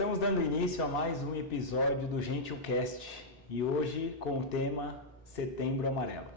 Estamos dando início a mais um episódio do GentilCast e hoje com o tema Setembro Amarelo.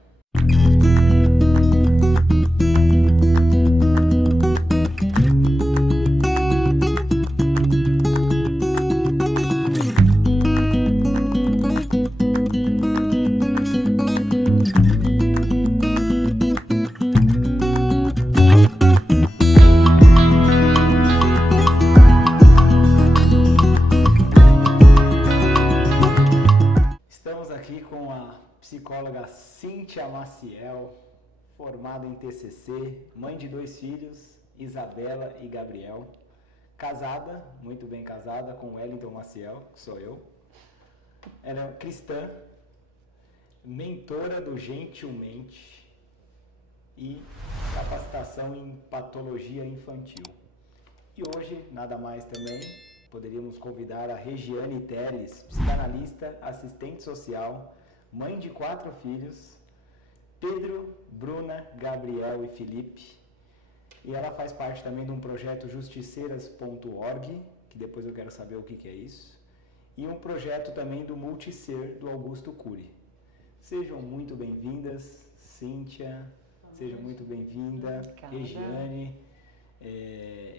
Psicóloga Cíntia Maciel, formada em TCC, mãe de 2 filhos, Isabela e Gabriel, casada, muito bem casada, com Wellington Maciel, que sou eu. Ela é cristã, mentora do Gentilmente e capacitação em patologia infantil. E hoje, nada mais também, poderíamos convidar a Regiane Teles, psicanalista, assistente social, mãe de 4 filhos, Pedro, Bruna, Gabriel e Felipe. E ela faz parte também de um projeto justiceiras.org, que depois eu quero saber o que é isso. E um projeto também do Multiser, do Augusto Cury. Sejam muito bem-vindas, Cíntia, seja muito bem-vinda, Regiane.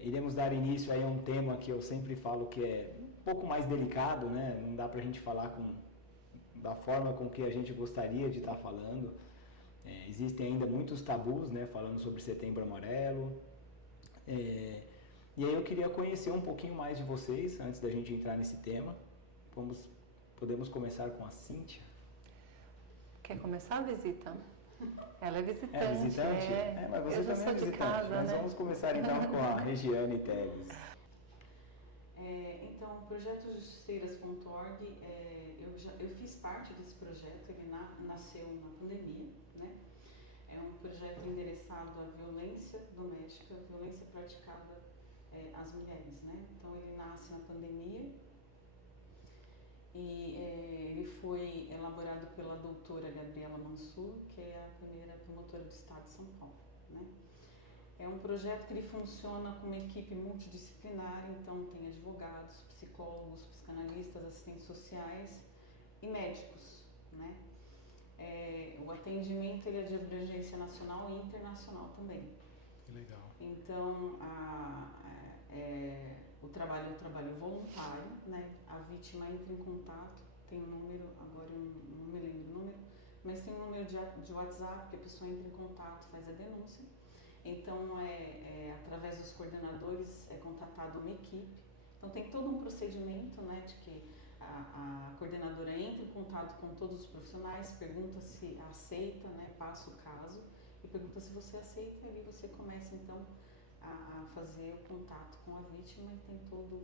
Iremos dar início aí a um tema que eu sempre falo que é um pouco mais delicado, né? Não dá pra gente falar da forma com que a gente gostaria de estar falando. Existem ainda muitos tabus, né, falando sobre Setembro Amarelo. E aí eu queria conhecer um pouquinho mais de vocês, antes da gente entrar nesse tema. Podemos começar com a Cíntia. Quer começar a visita? Ela é visitante. É visitante? Mas você eu já também sou é de visitante. casa, Mas né? vamos começar então com a Regiane Teles. Então, o projeto justiceiras.org, eu fiz parte desse projeto, ele nasceu na pandemia, né? É um projeto endereçado à violência doméstica, violência praticada às mulheres, né? Então, ele nasce na pandemia e ele foi elaborado pela doutora Gabriela Mansur, que é a primeira promotora do Estado de São Paulo, né? É um projeto que ele funciona com uma equipe multidisciplinar, então tem advogados, psicólogos, psicanalistas, assistentes sociais e médicos, né? O atendimento ele é de abrangência nacional e internacional também. Legal. Então, o trabalho é um trabalho voluntário, né? A vítima entra em contato, tem um número, agora eu não me lembro o número, mas tem um número de WhatsApp que a pessoa entra em contato, faz a denúncia. Então, através dos coordenadores é contatada uma equipe. Então, tem todo um procedimento, né, de que a coordenadora entra em contato com todos os profissionais, pergunta se aceita, né, passa o caso, e pergunta se você aceita, e ali você começa, então, a fazer o contato com a vítima e tem todo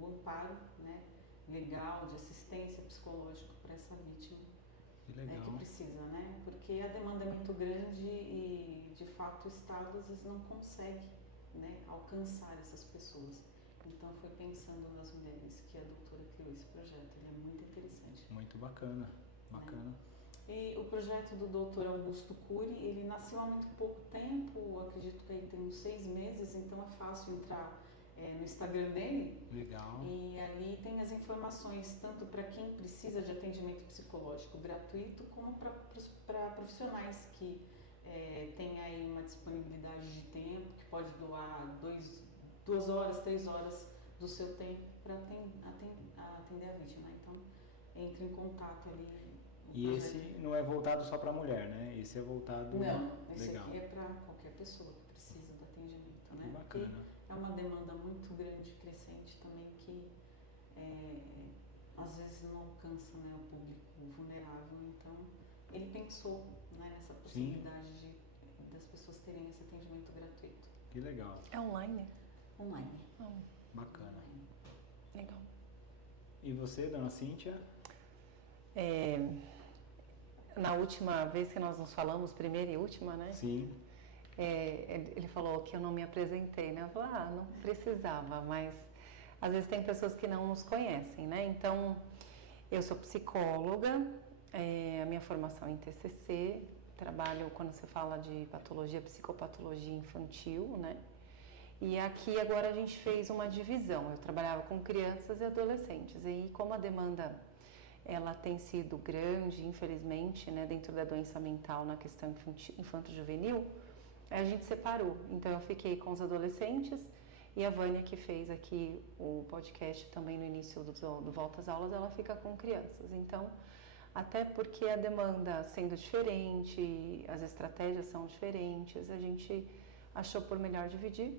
o amparo, né, legal, de assistência psicológica para essa vítima. Que precisa, né? Porque a demanda é muito grande e, de fato, o Estado às vezes não consegue, né, alcançar essas pessoas. Então, foi pensando nas mulheres que a doutora criou esse projeto. Ele é muito interessante. Muito bacana, bacana. Né? E o projeto do doutor Augusto Cury, ele nasceu há muito pouco tempo, acredito que aí tem uns 6 meses, então é fácil entrar no Instagram dele. Legal. E ali tem as informações tanto para quem precisa de atendimento psicológico gratuito como para profissionais que têm aí uma disponibilidade de tempo, que pode doar 2 horas, 3 horas do seu tempo para atender a vítima. Então, entre em contato ali. E esse não é voltado só para mulher, né? Esse é voltado... Não, esse Legal. aqui é para qualquer pessoa que precisa do atendimento, né? Que bacana. Porque é uma demanda muito grande, crescente também, que às vezes não alcança, né, o público vulnerável. Então, ele pensou, né, nessa possibilidade das pessoas terem esse atendimento gratuito. Que legal. É online? Online. Bacana. Online. Legal. E você, dona Cíntia? Na última vez que nós nos falamos, primeira e última, né? Sim. Ele falou que eu não me apresentei, né? Eu falei, não precisava, mas às vezes tem pessoas que não nos conhecem, né? Então, eu sou psicóloga, a minha formação é em TCC, trabalho quando se fala de patologia, psicopatologia infantil, né? E aqui agora a gente fez uma divisão. Eu trabalhava com crianças e adolescentes. E como a demanda ela tem sido grande, infelizmente, né, dentro da doença mental na questão infanto-juvenil, a gente separou. Então eu fiquei com os adolescentes e a Vânia, que fez aqui o podcast também no início do Volta às Aulas, ela fica com crianças. Então, até porque a demanda sendo diferente, as estratégias são diferentes, a gente achou por melhor dividir,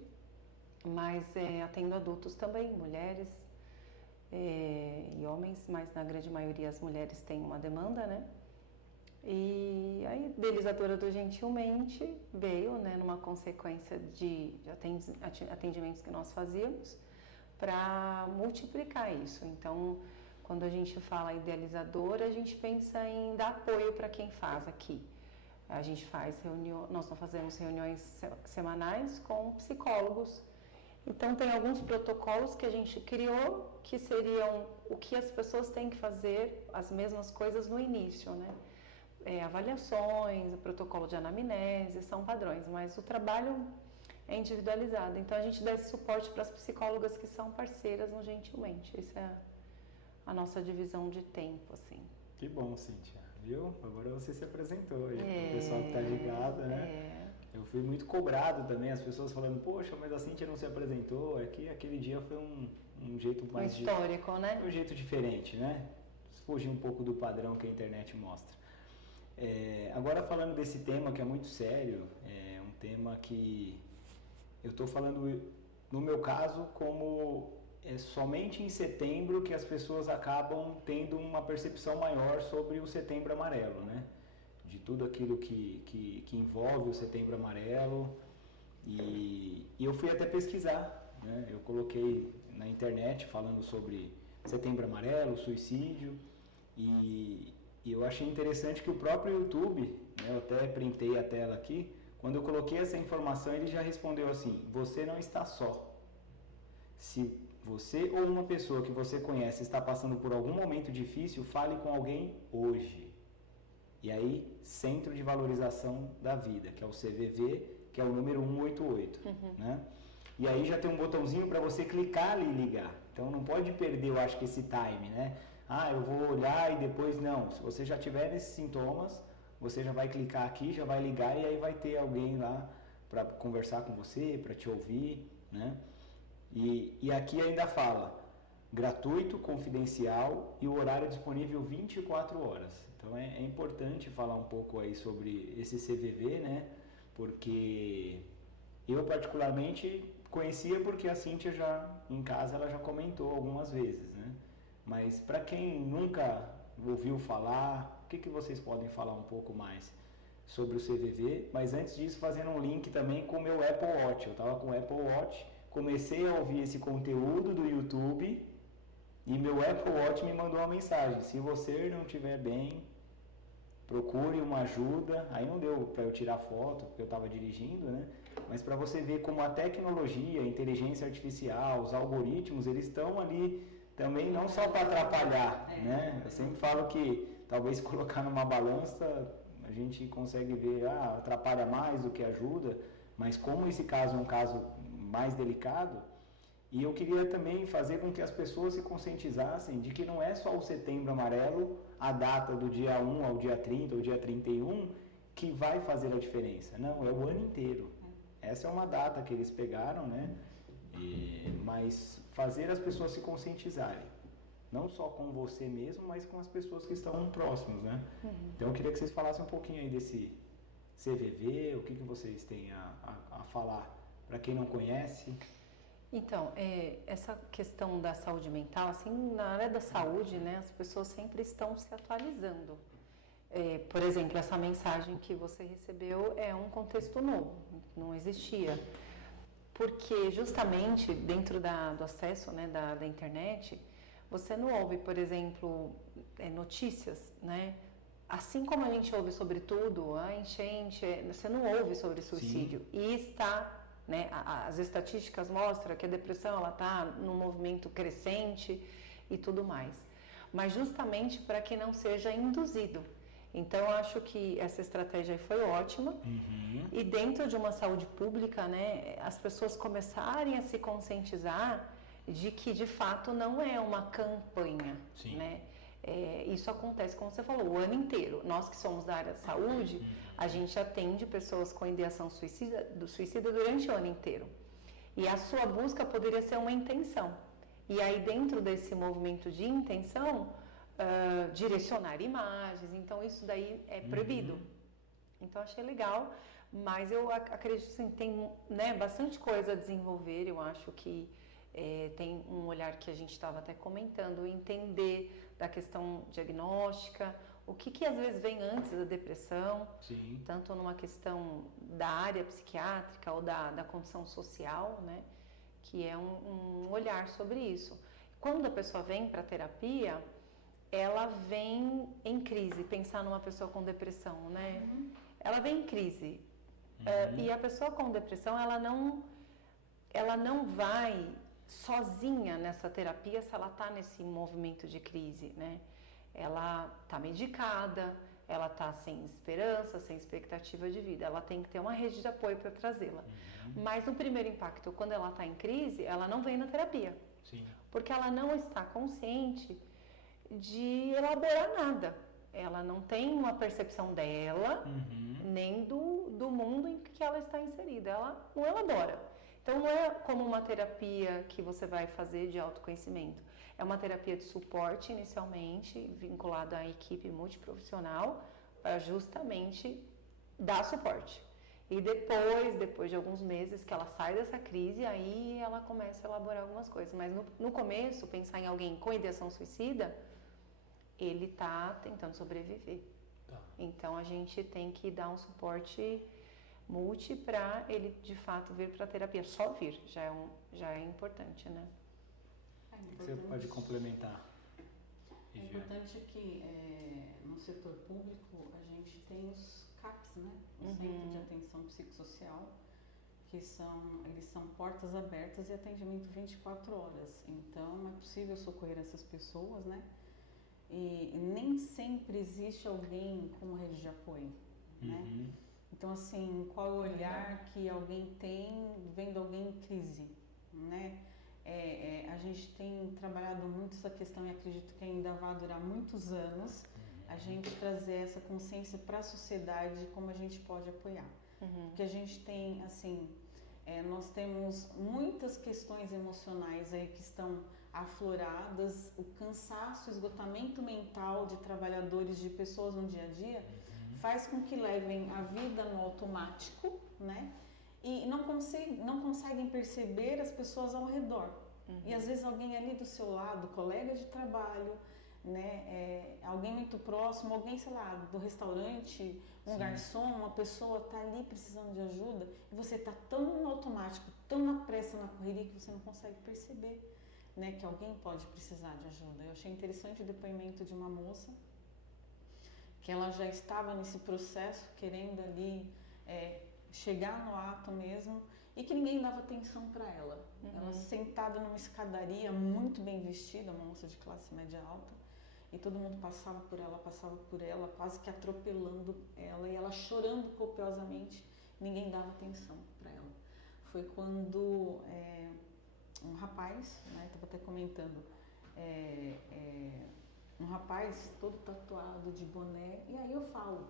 mas atendo adultos também, mulheres e homens, mas na grande maioria as mulheres têm uma demanda, né? E a idealizadora do Gentilmente veio, né, numa consequência de atendimentos que nós fazíamos para multiplicar isso. Então, quando a gente fala idealizadora, a gente pensa em dar apoio para quem faz aqui. A gente faz nós fazemos reuniões semanais com psicólogos. Então, tem alguns protocolos que a gente criou que seriam o que as pessoas têm que fazer, as mesmas coisas no início, né? Avaliações, o protocolo de anamnese, são padrões, mas o trabalho é individualizado. Então, a gente dá esse suporte para as psicólogas que são parceiras no Gentilmente. Essa é a nossa divisão de tempo, assim. Que bom, Cíntia. Viu? Agora você se apresentou aí, o pessoal que está ligado, né? Eu fui muito cobrado também, as pessoas falando, poxa, mas a Cíntia não se apresentou, é que aquele dia foi um jeito mais... histórico, né? Um jeito diferente, né? Fugir um pouco do padrão que a internet mostra. Agora falando desse tema que é muito sério, é um tema que eu estou falando, no meu caso, como é somente em setembro que as pessoas acabam tendo uma percepção maior sobre o Setembro Amarelo, né? De tudo aquilo que envolve o Setembro Amarelo. E eu fui até pesquisar, né? Eu coloquei na internet falando sobre Setembro Amarelo, suicídio, e eu achei interessante que o próprio YouTube, né, eu até printei a tela aqui, quando eu coloquei essa informação, ele já respondeu assim: você não está só. Se você ou uma pessoa que você conhece está passando por algum momento difícil, fale com alguém hoje. E aí, Centro de Valorização da Vida, que é o CVV, que é o número 188, né? E aí já tem um botãozinho para você clicar ali e ligar. Então não pode perder, eu acho que esse time, né? Eu vou olhar e depois não. Se você já tiver esses sintomas, você já vai clicar aqui, já vai ligar e aí vai ter alguém lá para conversar com você, para te ouvir, né? E aqui ainda fala gratuito, confidencial e o horário disponível 24 horas. Então é importante falar um pouco aí sobre esse CVV, né? Porque eu particularmente conhecia porque a Cíntia já em casa ela já comentou algumas vezes, né? Mas para quem nunca ouviu falar, o que vocês podem falar um pouco mais sobre o CVV? Mas antes disso, fazendo um link também com o meu Apple Watch. Eu estava com o Apple Watch, comecei a ouvir esse conteúdo do YouTube e meu Apple Watch me mandou uma mensagem: se você não estiver bem, procure uma ajuda. Aí não deu para eu tirar foto, porque eu estava dirigindo, né? Mas para você ver como a tecnologia, a inteligência artificial, os algoritmos, eles estão ali também não só para atrapalhar, né? Eu sempre falo que talvez colocar numa balança a gente consegue ver, atrapalha mais do que ajuda, mas como esse caso é um caso mais delicado, e eu queria também fazer com que as pessoas se conscientizassem de que não é só o Setembro Amarelo, a data do dia 1 ao dia 30 ou dia 31, que vai fazer a diferença. Não, é o ano inteiro. Essa é uma data que eles pegaram, né? Mas fazer as pessoas se conscientizarem, não só com você mesmo, mas com as pessoas que estão próximos, né? Então eu queria que vocês falassem um pouquinho aí desse CVV, o que vocês têm a falar para quem não conhece. Então, essa questão da saúde mental, assim, na área da saúde, né, as pessoas sempre estão se atualizando. Por exemplo, essa mensagem que você recebeu é um contexto novo, não existia. Porque justamente dentro do acesso, né, da internet, você não ouve, por exemplo, notícias, né? Assim como a gente ouve sobre tudo, a enchente, você não ouve sobre suicídio. Sim. E está, né, as estatísticas mostram que a depressão ela está num movimento crescente e tudo mais. Mas justamente para que não seja induzido. Então, eu acho que essa estratégia aí foi ótima. E dentro de uma saúde pública, né, as pessoas começarem a se conscientizar de que, de fato, não é uma campanha, Sim. né? Isso acontece, como você falou, o ano inteiro. Nós que somos da área de saúde, a gente atende pessoas com ideação suicida durante o ano inteiro. E a sua busca poderia ser uma intenção. E aí, dentro desse movimento de intenção, direcionar imagens, então isso daí é proibido. Então achei legal, mas eu acredito que assim, tem, né, bastante coisa a desenvolver. Eu acho que tem um olhar que a gente estava até comentando, entender da questão diagnóstica, o que às vezes vem antes da depressão, Sim. tanto numa questão da área psiquiátrica ou da condição social, né, que é um olhar sobre isso. Quando a pessoa vem para a terapia, ela vem em crise, pensar numa pessoa com depressão, né? Ela vem em crise. E a pessoa com depressão, ela não vai sozinha nessa terapia se ela está nesse movimento de crise, né? Ela está medicada, ela está sem esperança, sem expectativa de vida. Ela tem que ter uma rede de apoio para trazê-la. Mas no primeiro impacto, quando ela está em crise, ela não vem na terapia. Sim. Porque ela não está consciente de elaborar nada. Ela não tem uma percepção dela, nem do mundo em que ela está inserida. Ela não elabora. Então, não é como uma terapia que você vai fazer de autoconhecimento. É uma terapia de suporte, inicialmente, vinculada à equipe multiprofissional, para justamente dar suporte. E depois de alguns meses que ela sai dessa crise, aí ela começa a elaborar algumas coisas. Mas no começo, pensar em alguém com ideação suicida, ele está tentando sobreviver. Tá. Então, a gente tem que dar um suporte multi para ele, de fato, vir para a terapia. Só vir já é importante, né? Você pode complementar. É importante que no setor público a gente tem os CAPs, né? O Centro de Atenção Psicossocial, que eles são portas abertas e atendimento 24 horas. Então, é possível socorrer essas pessoas, né? E nem sempre existe alguém com rede de apoio, né? Então, assim, qual é o olhar que alguém tem vendo alguém em crise, né? A gente tem trabalhado muito essa questão e acredito que ainda vai durar muitos anos, a gente trazer essa consciência para a sociedade de como a gente pode apoiar. Porque a gente tem, assim, nós temos muitas questões emocionais aí que estão afloradas, o cansaço, o esgotamento mental de trabalhadores, de pessoas no dia a dia, faz com que levem a vida no automático, né? E não conseguem perceber as pessoas ao redor. E às vezes alguém ali do seu lado, colega de trabalho, né? Alguém muito próximo, alguém, sei lá, do restaurante, garçom, uma pessoa está ali precisando de ajuda e você está tão no automático, tão na pressa, na correria que você não consegue perceber, né, que alguém pode precisar de ajuda. Eu achei interessante o depoimento de uma moça que ela já estava nesse processo, querendo ali chegar no ato mesmo, e que ninguém dava atenção para ela. Ela sentada numa escadaria, muito bem vestida, uma moça de classe média alta, e todo mundo passava por ela, quase que atropelando ela, e ela chorando copiosamente, ninguém dava atenção para ela. Foi quando um rapaz, né, estava até comentando, um rapaz todo tatuado de boné, e aí eu falo,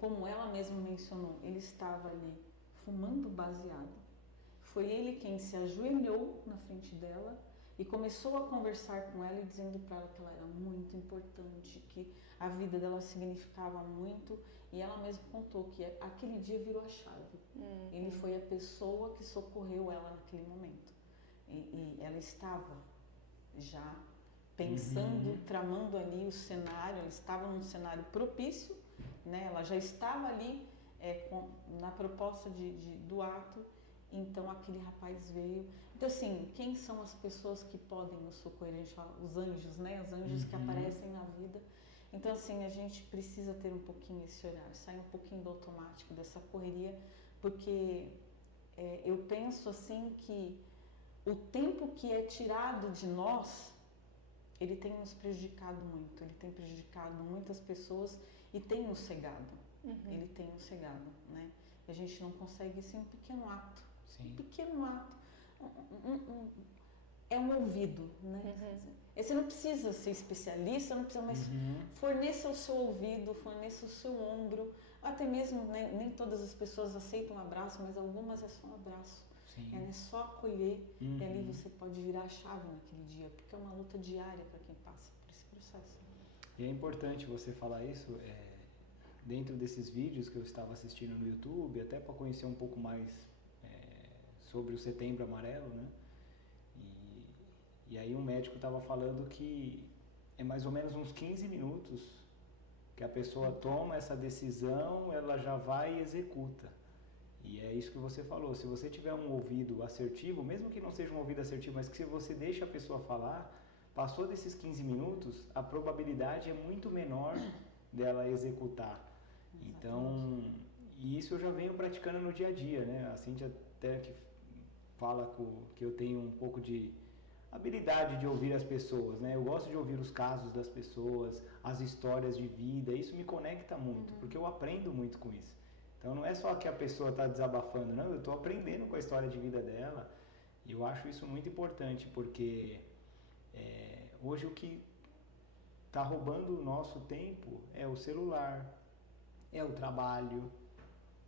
como ela mesma mencionou, ele estava ali fumando baseado, foi ele quem se ajoelhou na frente dela e começou a conversar com ela e dizendo para ela que ela era muito importante, que a vida dela significava muito, e ela mesma contou que aquele dia virou a chave. Ele foi a pessoa que socorreu ela naquele momento. E ela estava já pensando, tramando ali o cenário, ela estava num cenário propício, né? Ela já estava ali na proposta do ato, então aquele rapaz veio. Então, assim, quem são as pessoas que podem nos socorrer? A gente fala os anjos, né? Os anjos que aparecem na vida. Então, assim, a gente precisa ter um pouquinho esse olhar, sair um pouquinho do automático, dessa correria, porque eu penso, assim, que o tempo que é tirado de nós ele tem nos prejudicado muito, ele tem prejudicado muitas pessoas e tem nos cegado. Ele tem nos cegado, né? E a gente não consegue, assim, um pequeno ato. Sim. Um pequeno ato. É um ouvido, né? Você não precisa ser especialista, não precisa, mas forneça o seu ouvido, forneça o seu ombro. Até mesmo, né, nem todas as pessoas aceitam um abraço, mas algumas é só um abraço. Sim. É só acolher e ali você pode virar a chave naquele dia, porque é uma luta diária para quem passa por esse processo. E é importante você falar isso dentro desses vídeos que eu estava assistindo no YouTube, até para conhecer um pouco mais sobre o Setembro Amarelo, né? E aí um médico estava falando que é mais ou menos uns 15 minutos que a pessoa toma essa decisão, ela já vai e executa. E é isso que você falou, se você tiver um ouvido assertivo, mesmo que não seja um ouvido assertivo, mas que se você deixa a pessoa falar, passou desses 15 minutos, a probabilidade é muito menor dela executar. Então, e isso eu já venho praticando no dia a dia, né? A Cíntia até que fala que eu tenho um pouco de habilidade de ouvir as pessoas, né? Eu gosto de ouvir os casos das pessoas, as histórias de vida, isso me conecta muito, porque eu aprendo muito com isso. Então não é só que a pessoa está desabafando, não, eu estou aprendendo com a história de vida dela, e eu acho isso muito importante, porque hoje o que está roubando o nosso tempo é o celular, é o trabalho,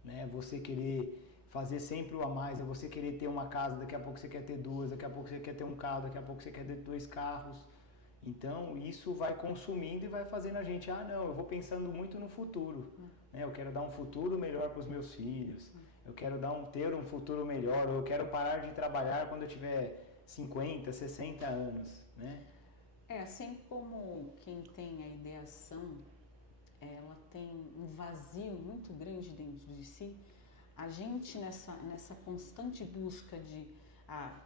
né? Você querer fazer sempre o a mais, é você querer ter uma casa, daqui a pouco você quer ter duas, daqui a pouco você quer ter um carro, daqui a pouco você quer ter 2 carros. Então, isso vai consumindo e vai fazendo a gente, não, eu vou pensando muito no futuro, né? Eu quero dar um futuro melhor para os meus filhos, eu quero ter um futuro melhor, ou eu quero parar de trabalhar quando eu tiver 50, 60 anos, né? Assim como quem tem a ideação, ela tem um vazio muito grande dentro de si, a gente nessa constante busca de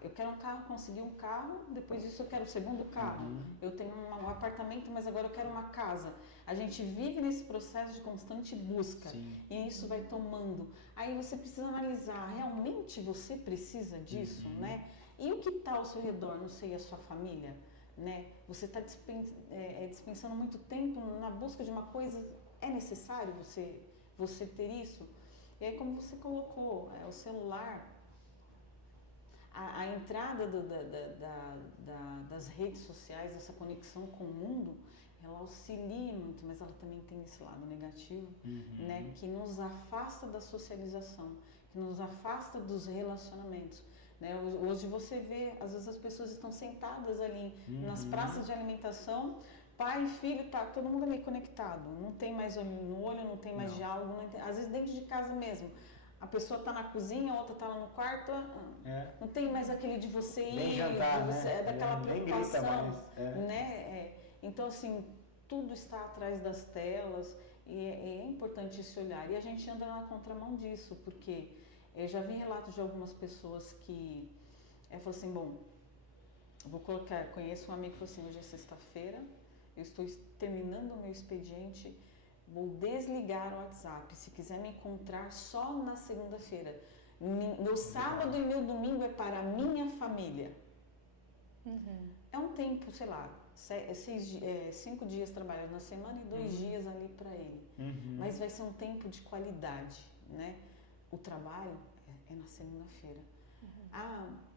eu quero um carro, consegui um carro, depois disso eu quero o segundo carro, eu tenho um apartamento, mas agora eu quero uma casa. A gente vive nesse processo de constante busca. Sim. E isso vai tomando. Aí você precisa analisar, realmente você precisa disso, né? E o que está ao seu redor, não sei, a sua família, né? Você está dispensando muito tempo na busca de uma coisa, é necessário você ter isso? E aí, como você colocou, o celular, a entrada das redes sociais, essa conexão com o mundo, ela auxilia muito, mas ela também tem esse lado negativo, né, que nos afasta da socialização, que nos afasta dos relacionamentos. Né? Hoje você vê, às vezes as pessoas estão sentadas ali nas praças de alimentação, pai e filho, tá todo mundo ali conectado, não tem mais olho no olho, não tem mais diálogo, às vezes dentro de casa mesmo. A pessoa está na cozinha, a outra está lá no quarto, não tem mais aquele de você ir, jantar, né? daquela preocupação, mais, né? Então, assim, tudo está atrás das telas e é importante esse olhar. E a gente anda na contramão disso, porque eu já vi relatos de algumas pessoas que falaram assim, bom, conheço um amigo que falou assim, hoje é sexta-feira, eu estou terminando o meu expediente, vou desligar o WhatsApp. Se quiser me encontrar só na segunda-feira. Meu sábado e meu domingo é para a minha família. É um tempo, sei lá, 5 dias trabalhando na semana e 2 dias ali para ele. Mas vai ser um tempo de qualidade, né? O trabalho é na segunda-feira.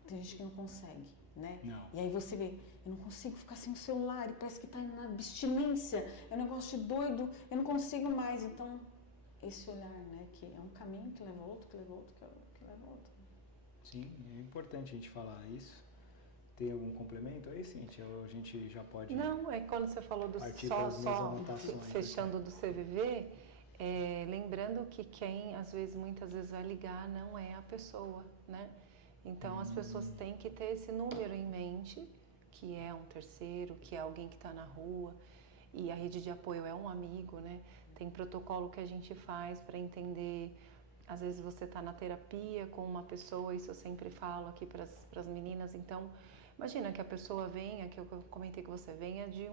Tem gente que não consegue, né? Não. E aí você vê, eu não consigo ficar sem o celular, e parece que está na abstinência, é um negócio de doido, eu não consigo mais. Então, esse olhar, né? Que é um caminho que leva a outro, que leva a outro, que leva a outro. Sim, é importante a gente falar isso. Tem algum complemento aí, Cíntia? Ou a gente já pode... Não, é quando você falou do só fechando do CVV, lembrando que quem, muitas vezes vai ligar não é a pessoa, né? Então, as pessoas têm que ter esse número em mente, que é um terceiro, que é alguém que está na rua, e a rede de apoio é um amigo, né? Tem protocolo que a gente faz para entender, às vezes você está na terapia com uma pessoa, isso eu sempre falo aqui para as meninas, então, imagina que a pessoa venha, que eu comentei que você venha de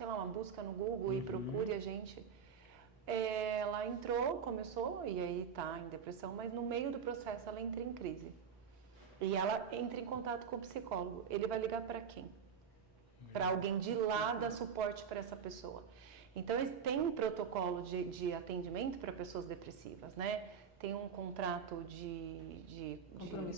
uma busca no Google e procure a gente. Ela entrou, começou, e aí está em depressão, mas no meio do processo ela entra em crise. E ela entra em contato com o psicólogo. Ele vai ligar para quem? para alguém de lá dar suporte para essa pessoa. Então, tem um protocolo de atendimento para pessoas depressivas, né? Tem um contrato de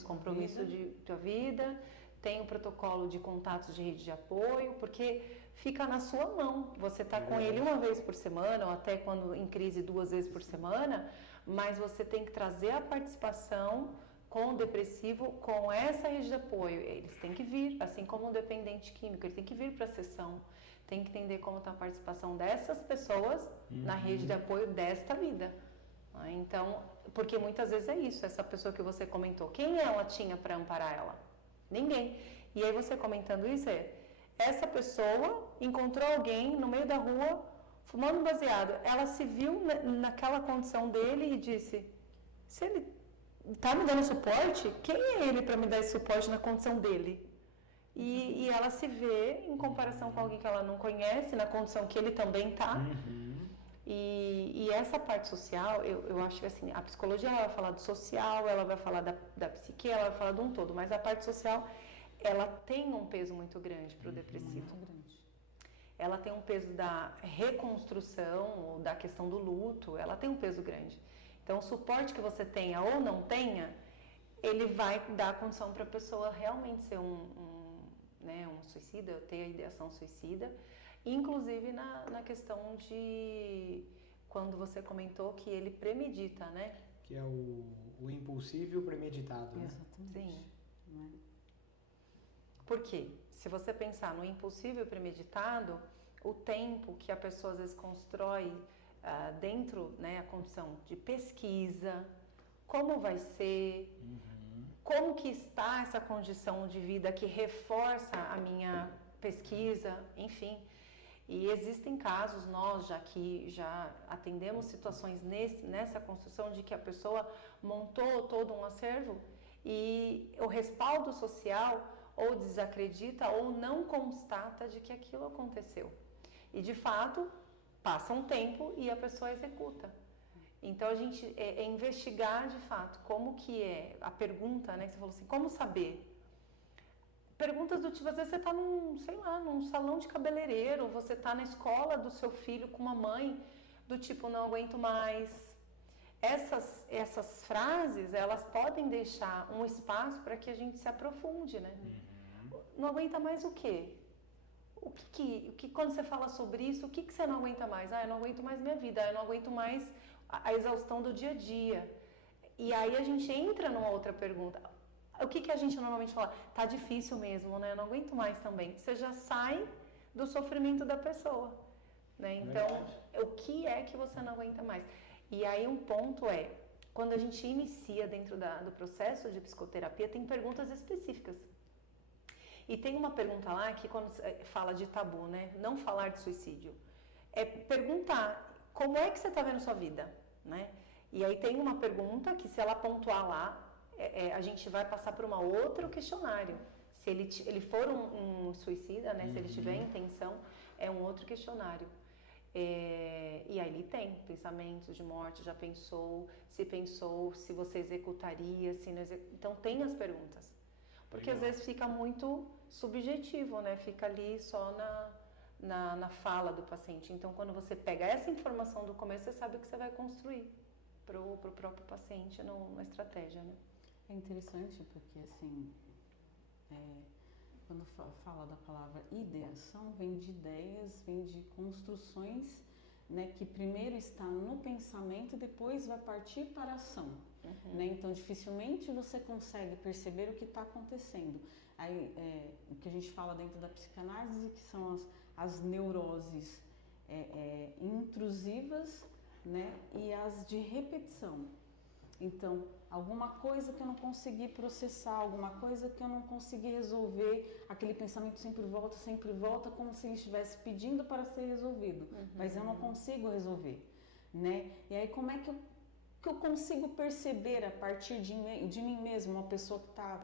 compromisso de vida, tem um protocolo de contatos de rede de apoio, porque fica na sua mão. Você está com ele uma vez por semana, ou até quando em crise 2 vezes por semana, mas você tem que trazer a participação com o depressivo, com essa rede de apoio. Eles têm que vir, assim como o dependente químico, ele tem que vir para a sessão, tem que entender como está a participação dessas pessoas na rede de apoio desta vida. Então, porque muitas vezes é isso, essa pessoa que você comentou, quem ela tinha para amparar ela? Ninguém. E aí você comentando isso, essa pessoa encontrou alguém no meio da rua fumando baseado, ela se viu naquela condição dele e disse, se ele está me dando suporte, quem é ele para me dar esse suporte na condição dele? E ela se vê em comparação com alguém que ela não conhece, na condição que ele também está. E essa parte social, eu acho que assim, a psicologia ela vai falar do social, ela vai falar da psique, ela vai falar de um todo, mas a parte social, ela tem um peso muito grande para o depressivo. Muito grande. Ela tem um peso da reconstrução, ou da questão do luto, ela tem um peso grande. Então, o suporte que você tenha ou não tenha, ele vai dar condição para a pessoa realmente ser um suicida, ter a ideação suicida, inclusive na questão de quando você comentou que ele premedita, né? Que é o impulsivo e o premeditado, né? Exatamente. Sim. Por quê? Se você pensar no impulsivo e o premeditado, o tempo que a pessoa às vezes constrói dentro, né, a condição de pesquisa, como vai ser, como que está essa condição de vida que reforça a minha pesquisa, enfim. E existem casos, nós já atendemos situações nessa construção de que a pessoa montou todo um acervo e o respaldo social ou desacredita ou não constata de que aquilo aconteceu. E de fato, passa um tempo e a pessoa executa. Então a gente é investigar de fato como que é a pergunta, né? Que você falou assim, como saber? Perguntas do tipo, às vezes você está num salão de cabeleireiro, você está na escola do seu filho com uma mãe, do tipo, não aguento mais. Essas frases, elas podem deixar um espaço para que a gente se aprofunde, né? Não aguenta mais o quê? O que quando você fala sobre isso, o que você não aguenta mais? Eu não aguento mais minha vida, eu não aguento mais a exaustão do dia a dia. E aí a gente entra numa outra pergunta. O que a gente normalmente fala? Tá difícil mesmo, né? Eu não aguento mais também. Você já sai do sofrimento da pessoa, né? Então, o que é que você não aguenta mais? E aí um ponto é, quando a gente inicia dentro do processo de psicoterapia, tem perguntas específicas. E tem uma pergunta lá que quando fala de tabu, né? Não falar de suicídio. É perguntar como é que você está vendo sua vida, né? E aí tem uma pergunta que se ela pontuar lá, a gente vai passar por um outro questionário. Se ele for um suicida, né? Se ele tiver intenção, é um outro questionário. E aí ele tem pensamentos de morte, já pensou, se você executaria, se não então tem as perguntas. Porque às vezes fica muito subjetivo, né? Fica ali só na fala do paciente. Então, quando você pega essa informação do começo, você sabe o que você vai construir para o próprio paciente na estratégia, né? É interessante porque, assim, quando fala da palavra ideação, vem de ideias, vem de construções, né? Que primeiro está no pensamento e depois vai partir para a ação. Né? Então, dificilmente você consegue perceber o que está acontecendo. Aí, o que a gente fala dentro da psicanálise, que são as neuroses intrusivas, né? E as de repetição. Então, alguma coisa que eu não consegui processar, alguma coisa que eu não consegui resolver, aquele pensamento sempre volta, como se ele estivesse pedindo para ser resolvido, mas eu não consigo resolver, né? E aí, como é que eu consigo perceber a partir de mim mesmo, uma pessoa que está,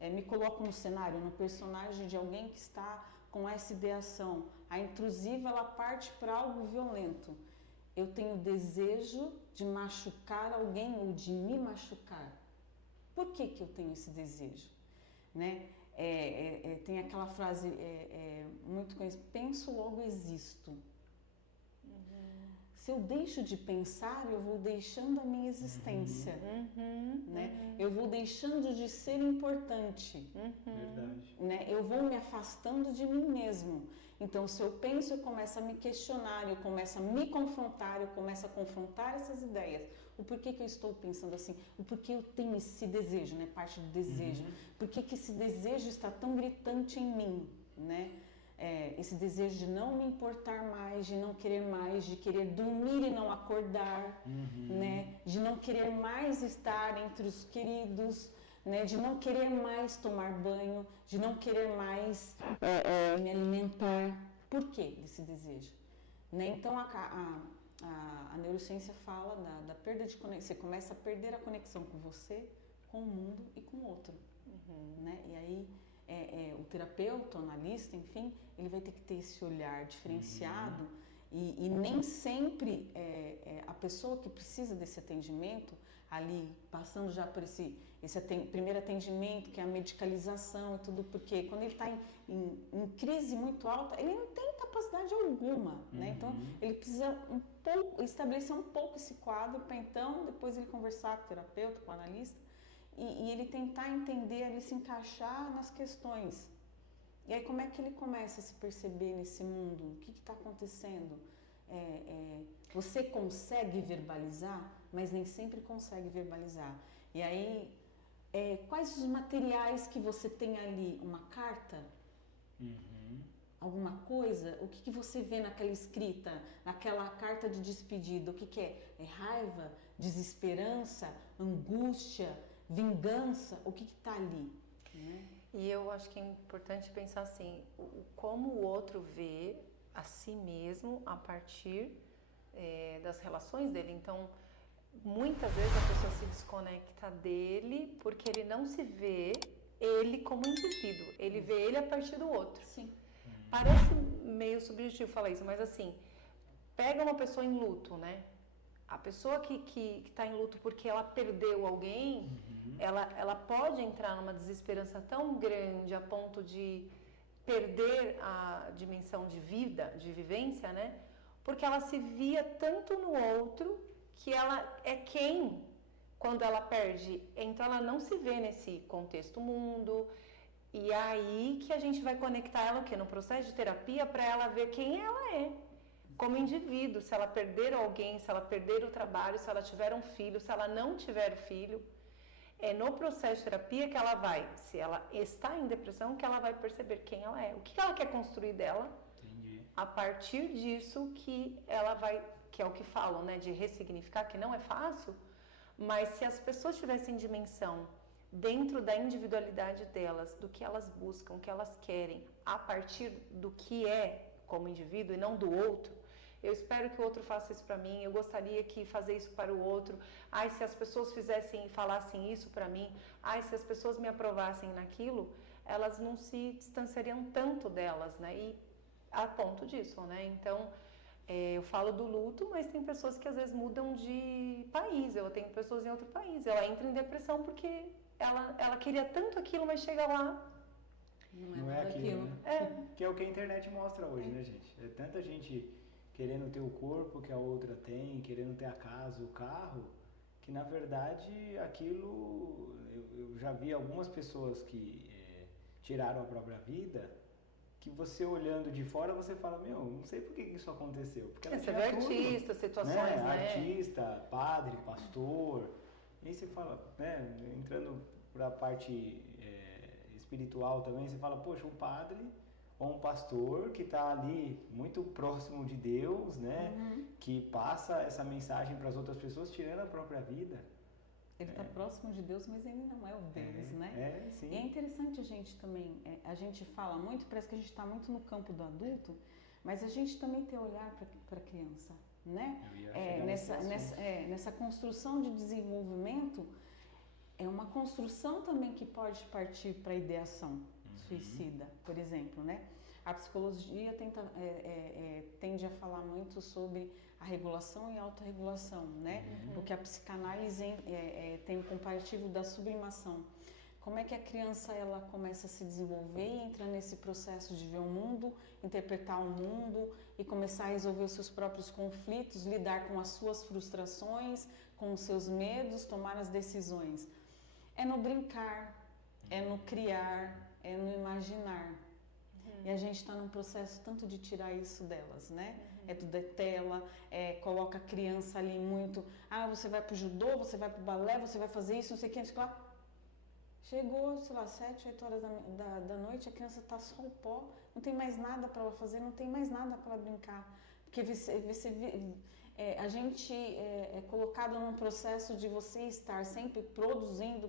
me coloco no cenário, no personagem de alguém que está com essa ideação, a intrusiva ela parte para algo violento. Eu tenho desejo de machucar alguém ou de me machucar. Por que eu tenho esse desejo? Né? Tem aquela frase muito conhecida, penso, logo existo. Se eu deixo de pensar, eu vou deixando a minha existência, né? Eu vou deixando de ser importante, Verdade. né? Eu vou me afastando de mim mesmo. Então, se eu penso, eu começo a me questionar, eu começo a me confrontar, eu começo a confrontar essas ideias. O porquê que eu estou pensando assim? O porquê eu tenho esse desejo, né? Parte do desejo. Por que esse desejo está tão gritante em mim, né? Esse desejo de não me importar mais, de não querer mais, de querer dormir e não acordar, né? De não querer mais estar entre os queridos, né? De não querer mais tomar banho, de não querer mais me alimentar. Por que desse desejo? Né? Então a neurociência fala da perda de conexão. Você começa a perder a conexão com você, com o mundo e com o outro, né? E aí o terapeuta, o analista, enfim, ele vai ter que ter esse olhar diferenciado e nem sempre a pessoa que precisa desse atendimento, ali passando já por esse primeiro atendimento, que é a medicalização e tudo, porque quando ele está em crise muito alta, ele não tem capacidade alguma, né? Então, ele precisa estabelecer um pouco esse quadro para então, depois ele conversar com o terapeuta, com o analista, e ele tentar entender, ali se encaixar nas questões. E aí como é que ele começa a se perceber nesse mundo? O que está acontecendo? Você consegue verbalizar, mas nem sempre consegue verbalizar. E aí, quais os materiais que você tem ali? Uma carta? Alguma coisa? O que você vê naquela escrita, naquela carta de despedida? O que é? É raiva? Desesperança? Angústia? Vingança? O que está ali? Né? E eu acho que é importante pensar assim, como o outro vê a si mesmo a partir das relações dele. Então, muitas vezes a pessoa se desconecta dele porque ele não se vê ele como indivíduo, ele vê ele a partir do outro. Sim. Parece meio subjetivo falar isso, mas assim, pega uma pessoa em luto, né? A pessoa que está em luto porque ela perdeu alguém, ela pode entrar numa desesperança tão grande a ponto de perder a dimensão de vida, de vivência, né? Porque ela se via tanto no outro que ela é quem, quando ela perde, então ela não se vê nesse contexto mundo. E aí que a gente vai conectar ela o quê? No processo de terapia para ela ver quem ela é. Como indivíduo, se ela perder alguém, se ela perder o trabalho, se ela tiver um filho, se ela não tiver filho, é no processo de terapia que ela vai, se ela está em depressão, que ela vai perceber quem ela é, o que ela quer construir dela. Entendi. A partir disso que ela vai, que é o que falam, né, de ressignificar, que não é fácil, mas se as pessoas tivessem dimensão dentro da individualidade delas, do que elas buscam, o que elas querem, a partir do que é como indivíduo e não do outro. Eu espero que o outro faça isso para mim, eu gostaria que fazer isso para o outro. Ai, se as pessoas fizessem e falassem isso para mim, ai, se as pessoas me aprovassem naquilo, elas não se distanciariam tanto delas, né? E a ponto disso, né? Então, eu falo do luto, mas tem pessoas que às vezes mudam de país. Eu tenho pessoas em outro país, ela entra em depressão porque ela queria tanto aquilo, mas chega lá... Não é aquilo, né? Que é o que a internet mostra hoje, né, gente? É tanta gente querendo ter o corpo que a outra tem, querendo ter a casa, o carro, que na verdade aquilo... Eu já vi algumas pessoas que tiraram a própria vida, que você olhando de fora, você fala, não sei por que isso aconteceu. Porque ela você vê artista, situações, né? Artista, padre, pastor. E aí você fala, né, entrando para a parte espiritual também, você fala, poxa, um padre ou um pastor que está ali muito próximo de Deus, né? Que passa essa mensagem para as outras pessoas, tirando a própria vida. Ele está próximo de Deus, mas ele não é o Deus, né? Sim. E é interessante a gente também, a gente fala muito, parece que a gente está muito no campo do adulto, mas a gente também tem olhar para a criança, né? Nessa construção de desenvolvimento, é uma construção também que pode partir para a ideação suicida, por exemplo, né? A psicologia tende a falar muito sobre a regulação e a autorregulação, né? Porque a psicanálise tem o comparativo da sublimação. Como é que a criança ela começa a se desenvolver e entra nesse processo de ver o mundo, interpretar o mundo e começar a resolver os seus próprios conflitos, lidar com as suas frustrações, com os seus medos, tomar as decisões. É no brincar, é no criar, é no imaginar. E a gente está num processo tanto de tirar isso delas, né? É tudo é tela, coloca a criança ali muito... você vai pro judô, você vai pro balé, você vai fazer isso, não sei o que, não sei o que lá. Chegou, sei lá, 7, 8 horas da noite, a criança tá só o pó, não tem mais nada para ela fazer, não tem mais nada para ela brincar. Porque a gente é colocado num processo de você estar sempre produzindo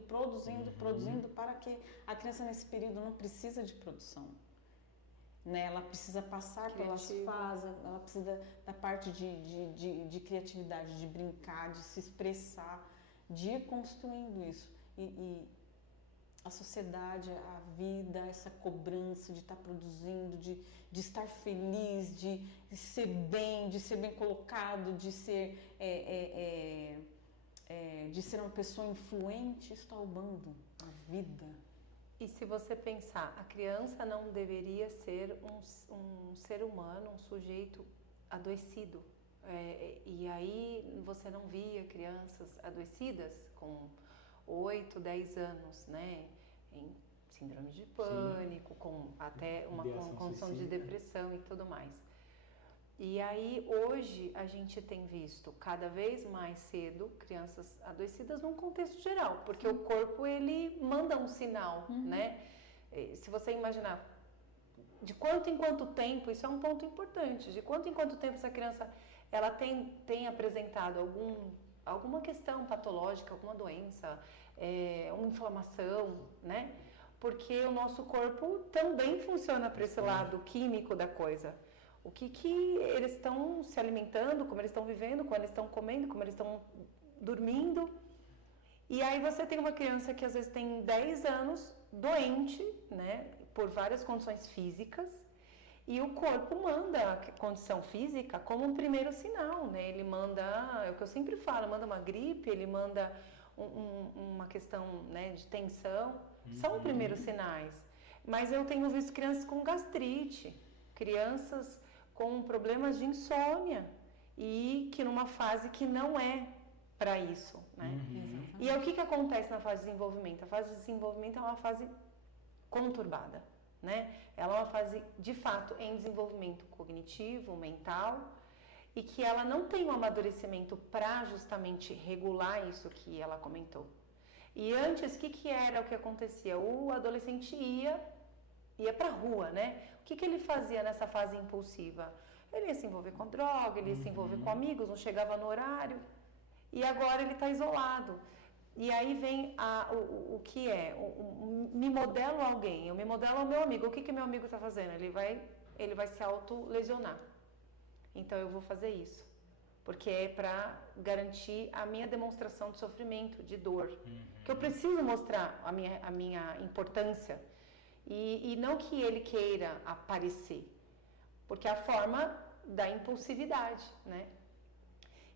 para que a criança nesse período não precisa de produção. Né? Ela precisa passar pelas fases, ela precisa da parte de criatividade, de brincar, de se expressar, de ir construindo isso. E a sociedade, a vida, essa cobrança de estar produzindo, de estar feliz, de ser bem colocado, de ser uma pessoa influente, está roubando a vida. E se você pensar, a criança não deveria ser um ser humano, um sujeito adoecido. E aí você não via crianças adoecidas com 8, 10 anos, né? Em síndrome de pânico, com até uma condição de depressão e tudo mais. E aí hoje a gente tem visto cada vez mais cedo crianças adoecidas num contexto geral, porque o corpo ele manda um sinal, né? Se você imaginar de quanto em quanto tempo, isso é um ponto importante, de quanto em quanto tempo essa criança ela tem apresentado alguma questão patológica, alguma doença, uma inflamação, né? Porque o nosso corpo também funciona para esse lado químico da coisa. O que eles estão se alimentando, como eles estão vivendo, como eles estão comendo, como eles estão dormindo. E aí você tem uma criança que às vezes tem 10 anos, doente, né? Por várias condições físicas. E o corpo manda a condição física como um primeiro sinal, né? Ele manda, é o que eu sempre falo, manda uma gripe, ele manda uma questão, né, de tensão. São os primeiros sinais. Mas eu tenho visto crianças com gastrite, crianças com problemas de insônia e que numa fase que não é para isso, né? E aí, o que acontece na fase de desenvolvimento? A fase de desenvolvimento é uma fase conturbada, né? Ela é uma fase, de fato, em desenvolvimento cognitivo, mental, e que ela não tem um amadurecimento para justamente regular isso que ela comentou. E antes, o que era o que acontecia? O adolescente ia para a rua, né? O que ele fazia nessa fase impulsiva? Ele ia se envolver com droga, ele ia se envolver com amigos, não chegava no horário. E agora ele está isolado. E aí vem o que é? Me modelo alguém, eu me modelo ao meu amigo. O que meu amigo está fazendo? Ele vai se autolesionar. Então eu vou fazer isso. Porque é para garantir a minha demonstração de sofrimento, de dor. Que eu preciso mostrar a minha importância. E não que ele queira aparecer, porque é a forma da impulsividade, né?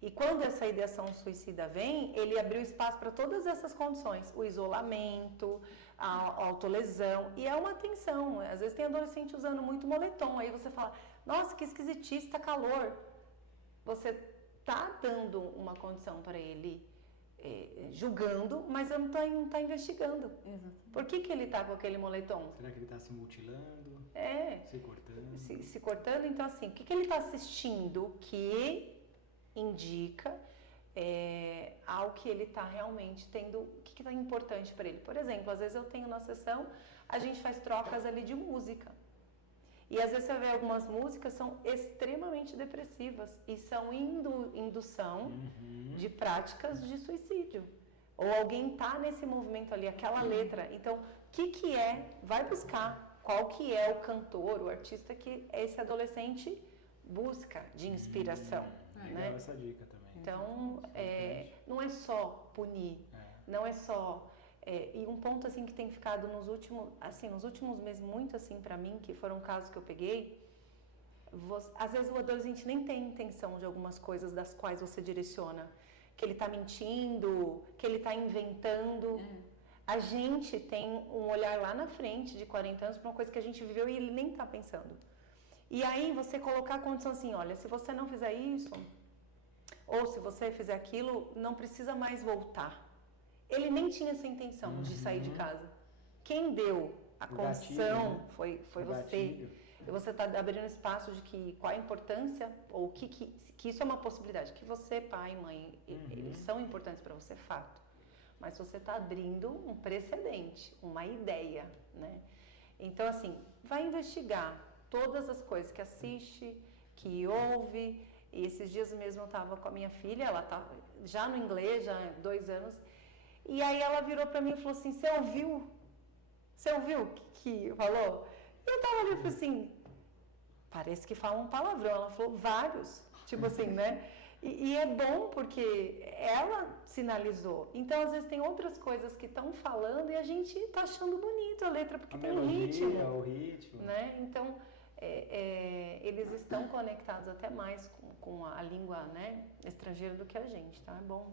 E quando essa ideação suicida vem, ele abriu espaço para todas essas condições, o isolamento, a autolesão, e é uma tensão. Às vezes tem adolescente usando muito moletom, aí você fala, nossa, que esquisitice, tá calor. Você tá dando uma condição para ele, julgando, mas não está investigando. Exatamente. Por que ele está com aquele moletom? Será que ele está se mutilando? Se cortando? Se cortando, então assim, o que ele está assistindo que indica ao que ele está realmente tendo, o que está importante para ele? Por exemplo, às vezes eu tenho na sessão, a gente faz trocas ali de música. E às vezes você vê algumas músicas são extremamente depressivas e são indução de práticas de suicídio. Ou alguém está nesse movimento ali, aquela letra. Então, o que é? Vai buscar qual que é o cantor, o artista que esse adolescente busca de inspiração. Né? Essa dica também. Então, não é só punir, não é só... e um ponto assim que tem ficado nos últimos meses muito assim para mim, que foram casos que eu peguei, às vezes o adolescente nem tem intenção de algumas coisas das quais você direciona, que ele está mentindo, que ele está inventando, A gente tem um olhar lá na frente de 40 anos para uma coisa que a gente viveu e ele nem está pensando. E aí você colocar a condição assim, olha, se você não fizer isso, ou se você fizer aquilo, não precisa mais voltar. Ele nem tinha essa intenção de sair de casa. Quem deu a condição foi você. E você está abrindo espaço de que qual a importância, ou que isso é uma possibilidade, que você, pai e mãe, eles são importantes para você, fato. Mas você está abrindo um precedente, uma ideia, né? Então, assim, vai investigar todas as coisas que assiste, que ouve. E esses dias mesmo eu estava com a minha filha, ela tá já no inglês, já há 2 anos, e aí ela virou para mim e falou assim, você ouviu? Você ouviu o que falou? E eu tava ali e falei assim, parece que fala um palavrão. Ela falou vários, tipo assim, né? E é bom porque ela sinalizou. Então, às vezes, tem outras coisas que estão falando e a gente tá achando bonito a letra, porque tem um ritmo. O ritmo. Né? Então, eles estão conectados até mais com a língua, né, estrangeira do que a gente, tá? É bom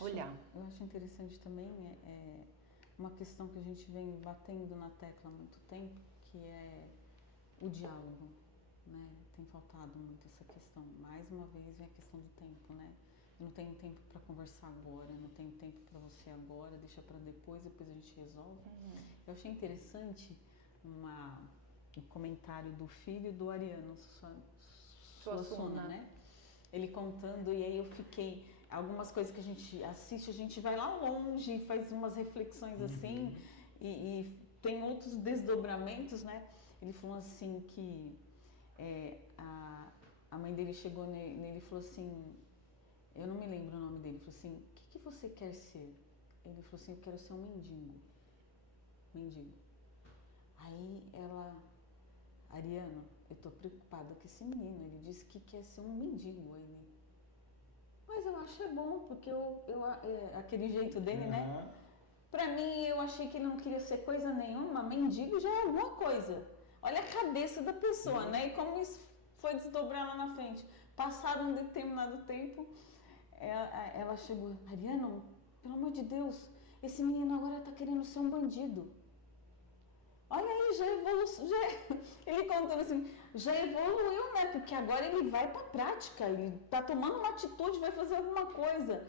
olhar. Eu acho interessante também uma questão que a gente vem batendo na tecla há muito tempo, que é o diálogo, né? Tem faltado muito essa questão. Mais uma vez vem a questão do tempo, né? Eu não tenho tempo para conversar agora, não tenho tempo para você agora, deixa para depois a gente resolve. Eu achei interessante um comentário do filho do Ariano Suassuna, né? Ele contando, e aí eu fiquei... Algumas coisas que a gente assiste, a gente vai lá longe e faz umas reflexões assim, e tem outros desdobramentos, né? Ele falou assim que a mãe dele chegou nele e falou assim, eu não me lembro o nome dele, falou assim, o que você quer ser? Ele falou assim, eu quero ser um mendigo. Aí ela, Ariano, eu tô preocupada com esse menino, ele disse que quer ser um mendigo. Aí ele, mas eu acho bom, porque aquele jeito dele, né? Pra mim, eu achei que ele não queria ser coisa nenhuma, mendigo já é alguma coisa. Olha a cabeça da pessoa, né? E como isso foi desdobrar lá na frente. Passado um determinado tempo, ela chegou, Ariano, pelo amor de Deus, esse menino agora tá querendo ser um bandido. Olha aí, já evoluiu, ele contando assim, já evoluiu, né? Porque agora ele vai pra prática, ele tá tomando uma atitude, vai fazer alguma coisa.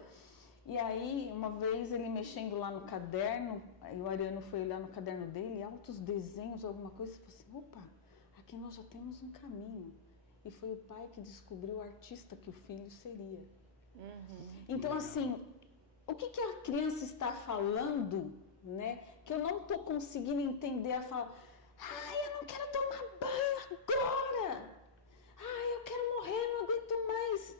E aí, uma vez ele mexendo lá no caderno, aí o Ariano foi olhar no caderno dele, altos desenhos, alguma coisa, e falou assim, opa, aqui nós já temos um caminho. E foi o pai que descobriu o artista que o filho seria. Então, assim, o que a criança está falando, né? Que eu não estou conseguindo entender, ela fala, eu não quero tomar banho agora, eu quero morrer, eu não aguento mais.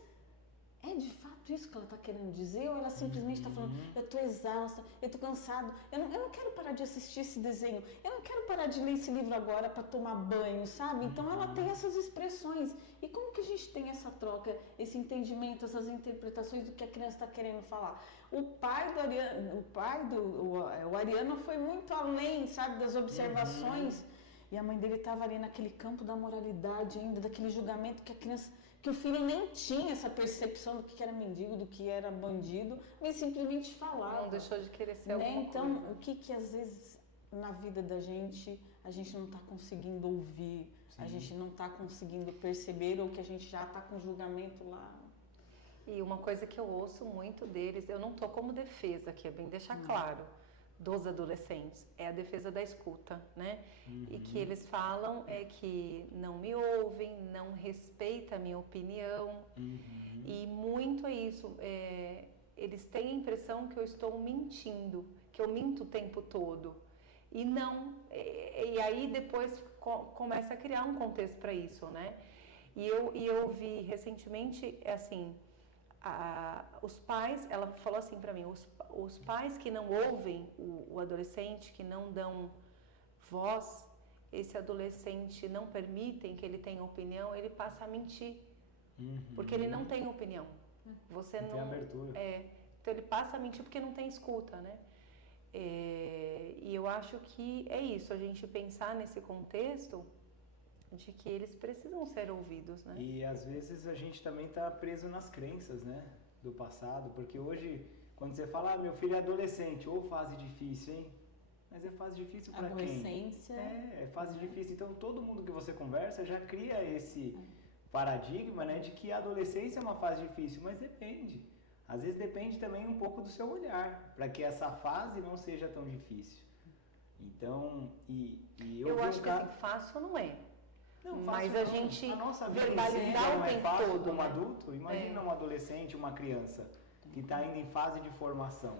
É de fato isso que ela está querendo dizer? Ou ela simplesmente está falando, eu estou exausta, eu estou cansado, eu não quero parar de assistir esse desenho, eu não quero parar de ler esse livro agora para tomar banho, sabe? Então ela tem essas expressões. E como que a gente tem essa troca, esse entendimento, essas interpretações do que a criança está querendo falar? O pai do Ariano foi muito além, sabe, das observações. E a mãe dele estava ali naquele campo da moralidade ainda, daquele julgamento que a criança, que o filho nem tinha essa percepção do que era mendigo, do que era bandido, mas simplesmente falava. Não deixou de querer ser alguma coisa. Então, o que às vezes na vida da gente a gente não está conseguindo ouvir, a gente não está conseguindo perceber, ou que a gente já está com julgamento lá. E uma coisa que eu ouço muito deles, eu não estou como defesa aqui, é bem deixar claro, dos adolescentes, é a defesa da escuta, né? E que eles falam é que não me ouvem, não respeitam a minha opinião, e muito é isso, eles têm a impressão que eu estou mentindo, que eu minto o tempo todo, e não, e aí depois começa a criar um contexto para isso, né? E eu vi recentemente, assim, os pais, ela falou assim para mim, os pais que não ouvem o adolescente, que não dão voz, esse adolescente não permitem que ele tenha opinião, ele passa a mentir, porque ele não tem opinião. Você não tem abertura. Então ele passa a mentir porque não tem escuta, né? E eu acho que é isso, a gente pensar nesse contexto de que eles precisam ser ouvidos, né? E às vezes a gente também está preso nas crenças, né, do passado, porque hoje Quando você fala, meu filho é adolescente, ou fase difícil, hein? Mas é fase difícil para quem? Adolescência. É fase difícil. Então, todo mundo que você conversa já cria esse paradigma, né, de que a adolescência é uma fase difícil, mas depende. Às vezes depende também um pouco do seu olhar, para que essa fase não seja tão difícil. Então, eu acho que assim, fácil não é. Não, mas fácil a não. gente A nossa vida verbalizar não o é tempo fácil todo, como né? adulto. Imagina um adolescente, uma criança que está ainda em fase de formação.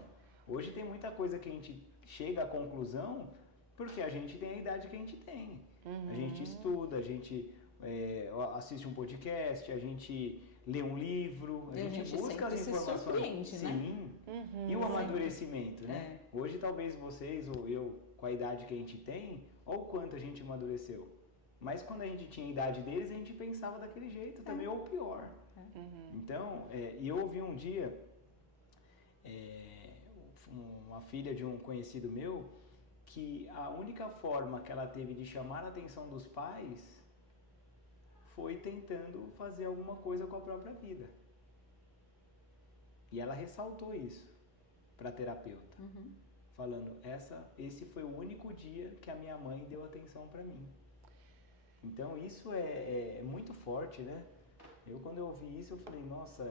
Hoje tem muita coisa que a gente chega à conclusão porque a gente tem a idade que a gente tem. A gente estuda, a gente assiste um podcast, a gente lê um livro, a gente busca as informações. Se surpreende, sim. né? E o amadurecimento, né? Hoje talvez vocês ou eu, com a idade que a gente tem, olha o quanto a gente amadureceu. Mas quando a gente tinha a idade deles, a gente pensava daquele jeito também, ou pior. Então, e eu ouvi um dia uma filha de um conhecido meu, que a única forma que ela teve de chamar a atenção dos pais foi tentando fazer alguma coisa com a própria vida. E ela ressaltou isso para a terapeuta, falando, esse foi o único dia que a minha mãe deu atenção para mim. Então isso é muito forte, né? Quando eu ouvi isso, eu falei, nossa,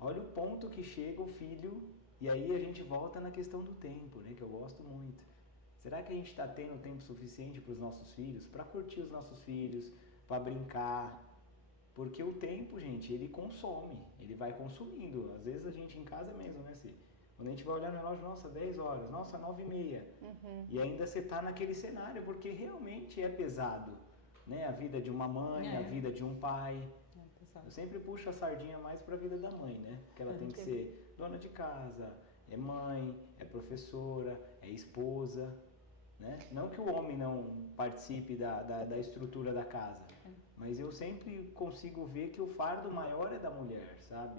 olha o ponto que chega o filho, e aí a gente volta na questão do tempo, né? Que eu gosto muito. Será que a gente está tendo tempo suficiente para os nossos filhos? Para curtir os nossos filhos, para brincar? Porque o tempo, gente, ele consome, ele vai consumindo. Às vezes a gente em casa mesmo, né, Cê? Quando a gente vai olhar no relógio, nossa, 10 horas, nossa, 9h30. E ainda você está naquele cenário, porque realmente é pesado, né? A vida de uma mãe, a vida de um pai. Eu sempre puxo a sardinha mais para a vida da mãe, né? Porque ela tem que ser dona de casa, é mãe, é professora, é esposa, né? Não que o homem não participe da estrutura da casa, mas eu sempre consigo ver que o fardo maior é da mulher, sabe?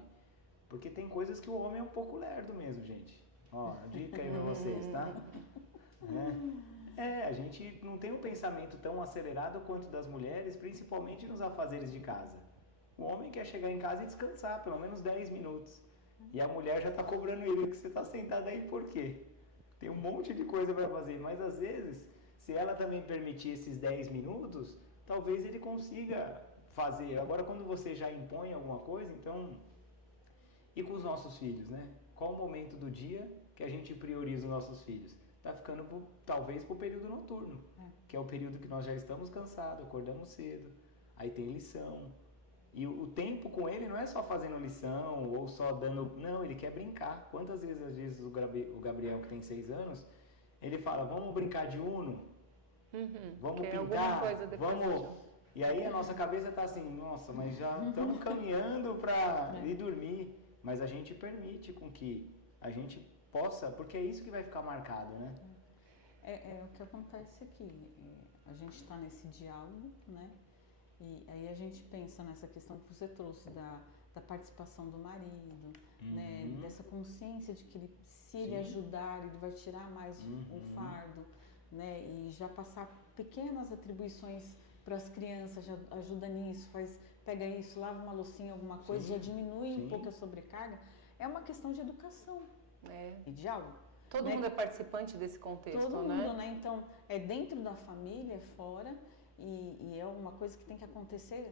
Porque tem coisas que o homem é um pouco lerdo mesmo, gente. Ó, dica aí pra vocês, tá? A gente não tem um pensamento tão acelerado quanto das mulheres, principalmente nos afazeres de casa. O homem quer chegar em casa e descansar, pelo menos 10 minutos. E a mulher já está cobrando ele, que você está sentado aí por quê? Tem um monte de coisa para fazer, mas às vezes, se ela também permitir esses 10 minutos, talvez ele consiga fazer. Agora, quando você já impõe alguma coisa, então... E com os nossos filhos, né? Qual o momento do dia que a gente prioriza os nossos filhos? Está ficando, talvez, para o período noturno, que é o período que nós já estamos cansados, acordamos cedo, aí tem lição. E o tempo com ele não é só fazendo lição ou só dando... Não, ele quer brincar. Quantas vezes o Gabriel, que tem 6 anos, ele fala, vamos brincar de Uno? Vamos pintar? Vamos... E aí a nossa cabeça está assim, nossa, mas já estamos caminhando para ir dormir. Mas a gente permite com que a gente possa, porque é isso que vai ficar marcado, né? É o que acontece aqui. A gente está nesse diálogo, né? E aí a gente pensa nessa questão que você trouxe da participação do marido, né? Dessa consciência de que se ele ajudar, ele vai tirar mais o fardo, né? E já passar pequenas atribuições para as crianças, já ajuda nisso, pega isso, lava uma loucinha, alguma coisa, já diminui um pouco a sobrecarga. É uma questão de educação e diálogo. Todo mundo é participante desse contexto, todo né? Mundo, né? Então, é dentro da família, é fora, e é uma coisa que tem que acontecer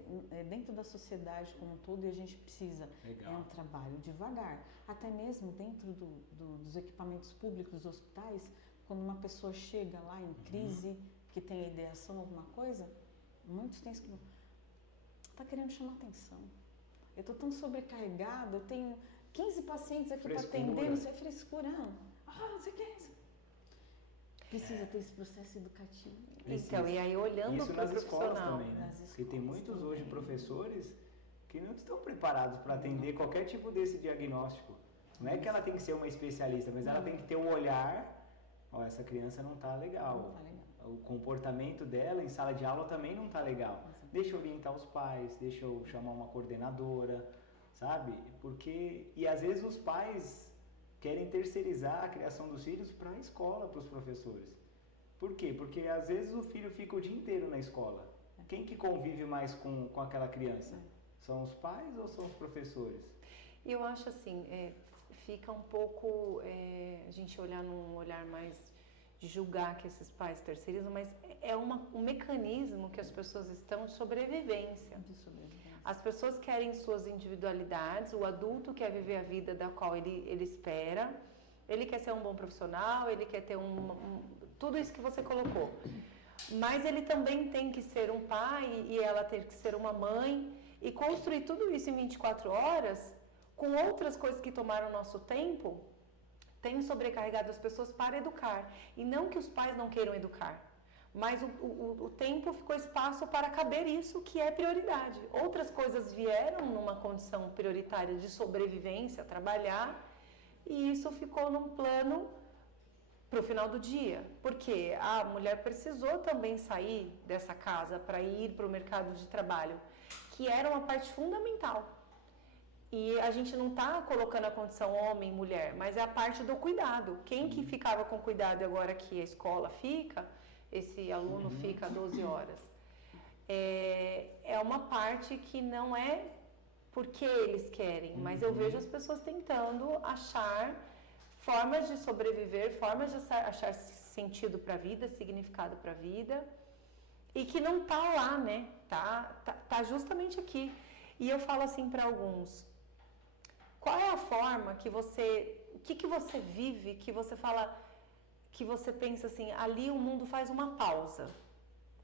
dentro da sociedade como um todo, e a gente precisa. É um trabalho devagar. Até mesmo dentro dos equipamentos públicos, dos hospitais, quando uma pessoa chega lá em crise, que tem a ideação, alguma coisa, muitos têm que... Está querendo chamar atenção. Eu estou tão sobrecarregada, eu tenho 15 pacientes aqui para atender, não sei, frescura. Não sei o que é isso. Precisa ter esse processo educativo. Então, e aí olhando para o nas escolas profissional. também, né? Porque tem muitos hoje professores que não estão preparados para atender qualquer tipo desse diagnóstico. Não é que ela tem que ser uma especialista, mas ela tem que ter um olhar, essa criança não está legal. Não tá legal. O comportamento dela em sala de aula também não está legal. Deixa eu orientar os pais, deixa eu chamar uma coordenadora, sabe? Porque, e às vezes os pais querem terceirizar a criação dos filhos para a escola, para os professores. Por quê? Porque às vezes o filho fica o dia inteiro na escola. Quem que convive mais com aquela criança? São os pais ou são os professores? Eu acho assim, fica um pouco, a gente olhar num olhar mais de julgar que esses pais terceirizam, mas é um mecanismo que as pessoas estão de sobrevivência. As pessoas querem suas individualidades, o adulto quer viver a vida da qual ele espera, ele quer ser um bom profissional, ele quer ter tudo isso que você colocou. Mas ele também tem que ser um pai e ela tem que ser uma mãe e construir tudo isso em 24 horas com outras coisas que tomaram nosso tempo, tem sobrecarregado as pessoas para educar. E não que os pais não queiram educar, mas o tempo ficou espaço para caber isso que é prioridade. Outras coisas vieram numa condição prioritária de sobrevivência, trabalhar, e isso ficou num plano para o final do dia. Porque a mulher precisou também sair dessa casa para ir para o mercado de trabalho, que era uma parte fundamental. E a gente não está colocando a condição homem e mulher, mas é a parte do cuidado. Quem que ficava com cuidado agora que a escola fica, esse aluno fica 12 horas. É uma parte que não é porque eles querem, mas eu vejo as pessoas tentando achar formas de sobreviver, formas de achar sentido para a vida, significado para a vida, e que não tá lá, né? Tá justamente aqui. E eu falo assim para alguns: qual é a forma que você, o que você vive, que você fala, que você pensa assim, ali o mundo faz uma pausa?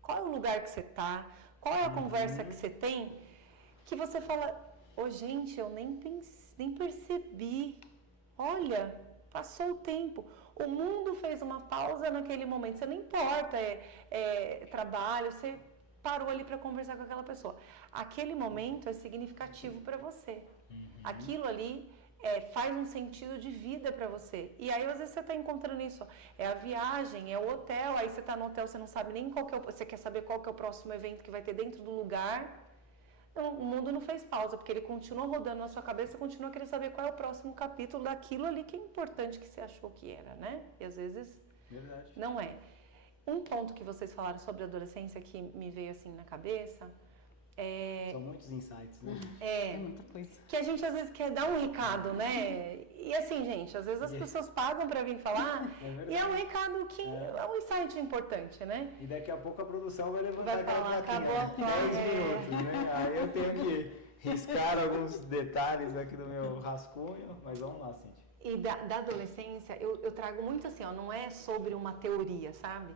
Qual é o lugar que você tá? Qual é a conversa que você tem? Que você fala, gente, eu nem percebi. Olha, passou o tempo. O mundo fez uma pausa naquele momento. Você não importa, trabalho, você parou ali para conversar com aquela pessoa. Aquele momento é significativo para você. Aquilo ali faz um sentido de vida para você. E aí, às vezes, você está encontrando isso. É a viagem, é o hotel. Aí você está no hotel, você não sabe nem qual que é você quer saber qual que é o próximo evento que vai ter dentro do lugar. Então, o mundo não fez pausa, porque ele continua rodando na sua cabeça, você continua querendo saber qual é o próximo capítulo daquilo ali que é importante que você achou que era, né? E às vezes não é. Um ponto que vocês falaram sobre a adolescência que me veio assim na cabeça São muitos insights, né? Muita coisa. Que a gente às vezes quer dar um recado, né? E assim, gente, às vezes as pessoas pagam para vir falar e é um recado que é um insight importante, né? E daqui a pouco a produção vai levantar Vai falar, acabou a 10 minutos, né? Aí eu tenho que riscar alguns detalhes aqui do meu rascunho, mas vamos lá, Cíntia. E da adolescência, eu trago muito assim, ó, não é sobre uma teoria, sabe?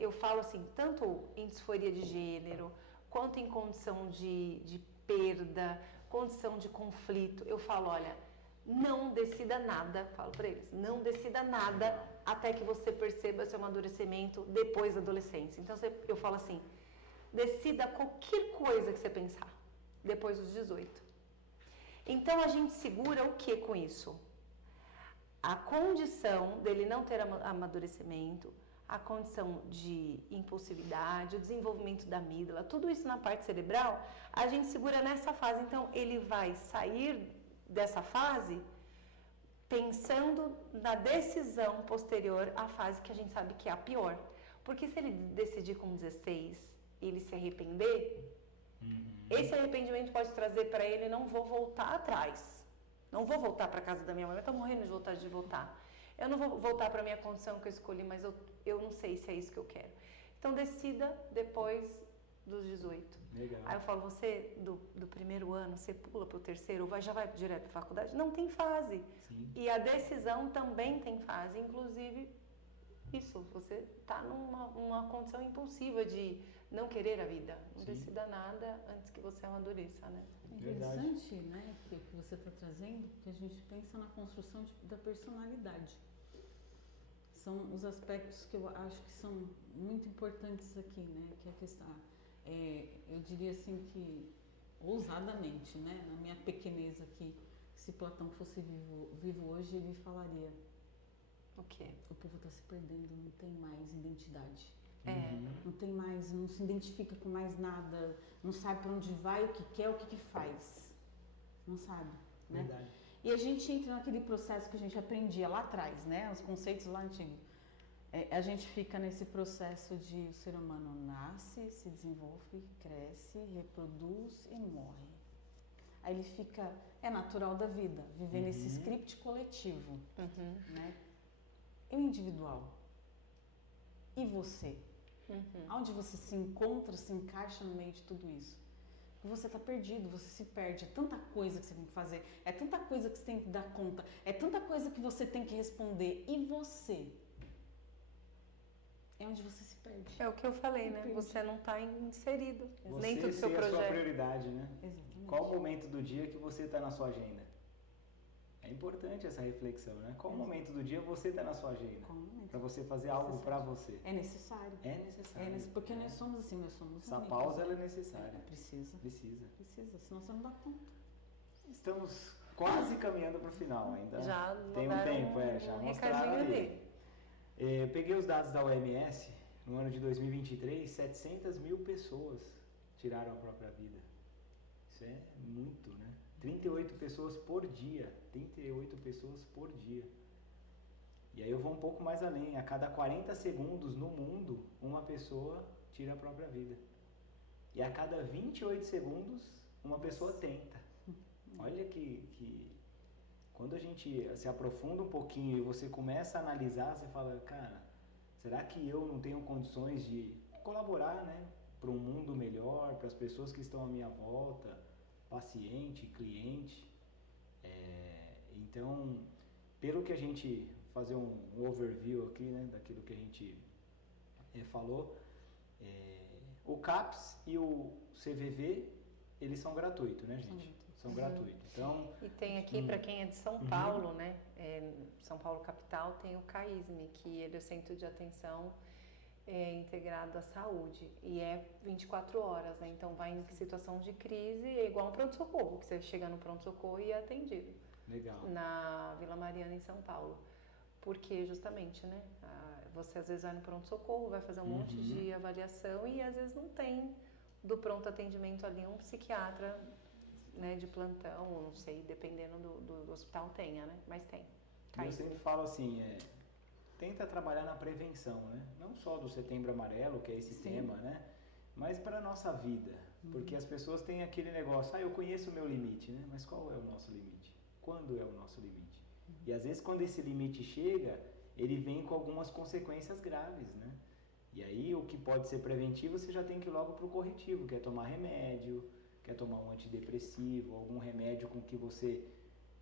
Eu falo assim, tanto em disforia de gênero, quanto em condição de perda, condição de conflito. Eu falo, olha, não decida nada, falo para eles, não decida nada até que você perceba seu amadurecimento depois da adolescência. Então, eu falo assim, decida qualquer coisa que você pensar, depois dos 18. Então, a gente segura o que com isso? A condição dele não ter amadurecimento, a condição de impulsividade, o desenvolvimento da amígdala, tudo isso na parte cerebral, a gente segura nessa fase. Então, ele vai sair dessa fase pensando na decisão posterior à fase que a gente sabe que é a pior. Porque se ele decidir com 16 e ele se arrepender, esse arrependimento pode trazer para ele, não vou voltar atrás. Não vou voltar para a casa da minha mãe, eu estou morrendo de vontade de voltar. Eu não vou voltar para a minha condição que eu escolhi, mas eu não sei se é isso que eu quero. Então, decida depois dos 18. Legal. Aí eu falo, você do primeiro ano, você pula para o terceiro, já vai direto para a faculdade? Não, tem fase. Sim. E a decisão também tem fase. Inclusive, isso, você está numa condição impulsiva de não querer a vida. Não decida nada antes que você amadureça, né? É interessante, né, que você está trazendo, que a gente pensa na construção da personalidade. São os aspectos que eu acho que são muito importantes aqui, né, que é a questão, eu diria assim que, ousadamente, né, na minha pequenez aqui, se Platão fosse vivo hoje, ele falaria, O quê? o povo está se perdendo, não tem mais identidade. Não tem mais, não se identifica com mais nada, não sabe para onde vai, o que quer, o que faz. Não sabe, né? Verdade. E a gente entra naquele processo que a gente aprendia lá atrás, né? Os conceitos lá antigos. A gente fica nesse processo de o ser humano nasce, se desenvolve, cresce, reproduz e morre. Aí ele fica, é natural da vida, viver nesse script coletivo, né? E o individual? E você? Onde você se encontra, se encaixa no meio de tudo isso? Você está perdido, você se perde, é tanta coisa que você tem que fazer, é tanta coisa que você tem que dar conta, é tanta coisa que você tem que responder. E você? É onde você se perde. É o que eu falei, né? Você não está inserido dentro do seu Você ser a projeto. sua prioridade, né? Exatamente. Qual o momento do dia que você está na sua agenda? É importante essa reflexão, né? Qual o momento do dia você está na sua agenda? Para você fazer algo para você. É necessário. É necessário. Porque nós somos assim, nós somos Essa únicos. pausa ela é necessária. Precisa, senão você não dá conta. Estamos quase caminhando para o final ainda. Já tem um tempo, já mostraram ali. Peguei os dados da OMS, no ano de 2023, 700 mil pessoas tiraram a própria vida. Isso é muito, né? 38 pessoas por dia. 38 pessoas por dia. E aí eu vou um pouco mais além. A cada 40 segundos no mundo, uma pessoa tira a própria vida. E a cada 28 segundos, uma pessoa tenta. Olha que quando a gente se aprofunda um pouquinho e você começa a analisar, você fala, cara, será que eu não tenho condições de colaborar, né, para um mundo melhor, para as pessoas que estão à minha volta, paciente, cliente? Então, pelo que a gente fazer um overview aqui, né, daquilo que a gente falou, o CAPS e o CVV, eles são gratuitos, né, gente? São gratuitos. Então, e tem aqui, para quem é de São Paulo, né? São Paulo capital, tem o CAISME, que ele é o Centro de Atenção Integrado à Saúde. E é 24 horas, né? Então, vai em situação de crise, é igual um pronto-socorro, que você chega no pronto-socorro e é atendido. Legal. Na Vila Mariana, em São Paulo. Porque, justamente, né? Você às vezes vai no pronto-socorro, vai fazer um monte de avaliação e às vezes não tem do pronto atendimento ali um psiquiatra, né, de plantão, não sei, dependendo do hospital tenha, né? Mas tem. Eu sempre falo assim, tenta trabalhar na prevenção, né? Não só do Setembro Amarelo, que é esse tema, né? Mas para a nossa vida. Porque as pessoas têm aquele negócio, eu conheço o meu limite, né? Mas qual é o nosso limite? Quando é o nosso limite? E às vezes quando esse limite chega, ele vem com algumas consequências graves, né? E aí o que pode ser preventivo, você já tem que ir logo para o corretivo, que é tomar remédio, quer tomar um antidepressivo, algum remédio com que você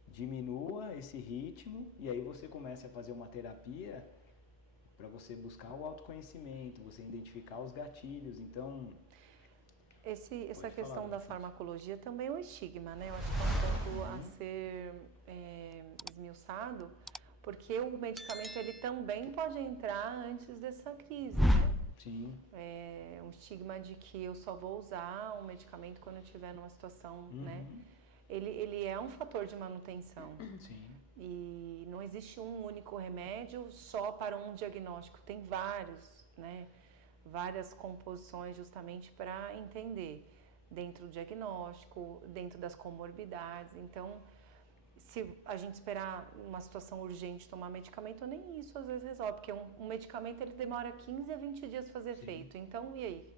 diminua esse ritmo e aí você começa a fazer uma terapia para você buscar o autoconhecimento, você identificar os gatilhos. Então, essa questão da farmacologia também é um estigma, né? Eu acho que é um ponto a ser esmiuçado, porque o medicamento ele também pode entrar antes dessa crise, né? Sim. É um estigma de que eu só vou usar um medicamento quando eu estiver numa situação, né? Ele é um fator de manutenção. Sim. E não existe um único remédio só para um diagnóstico. Tem vários, né? Várias composições justamente para entender dentro do diagnóstico, dentro das comorbidades. Então, se a gente esperar uma situação urgente tomar medicamento, nem isso às vezes resolve, porque um medicamento ele demora 15 a 20 dias para fazer efeito. Então, e aí?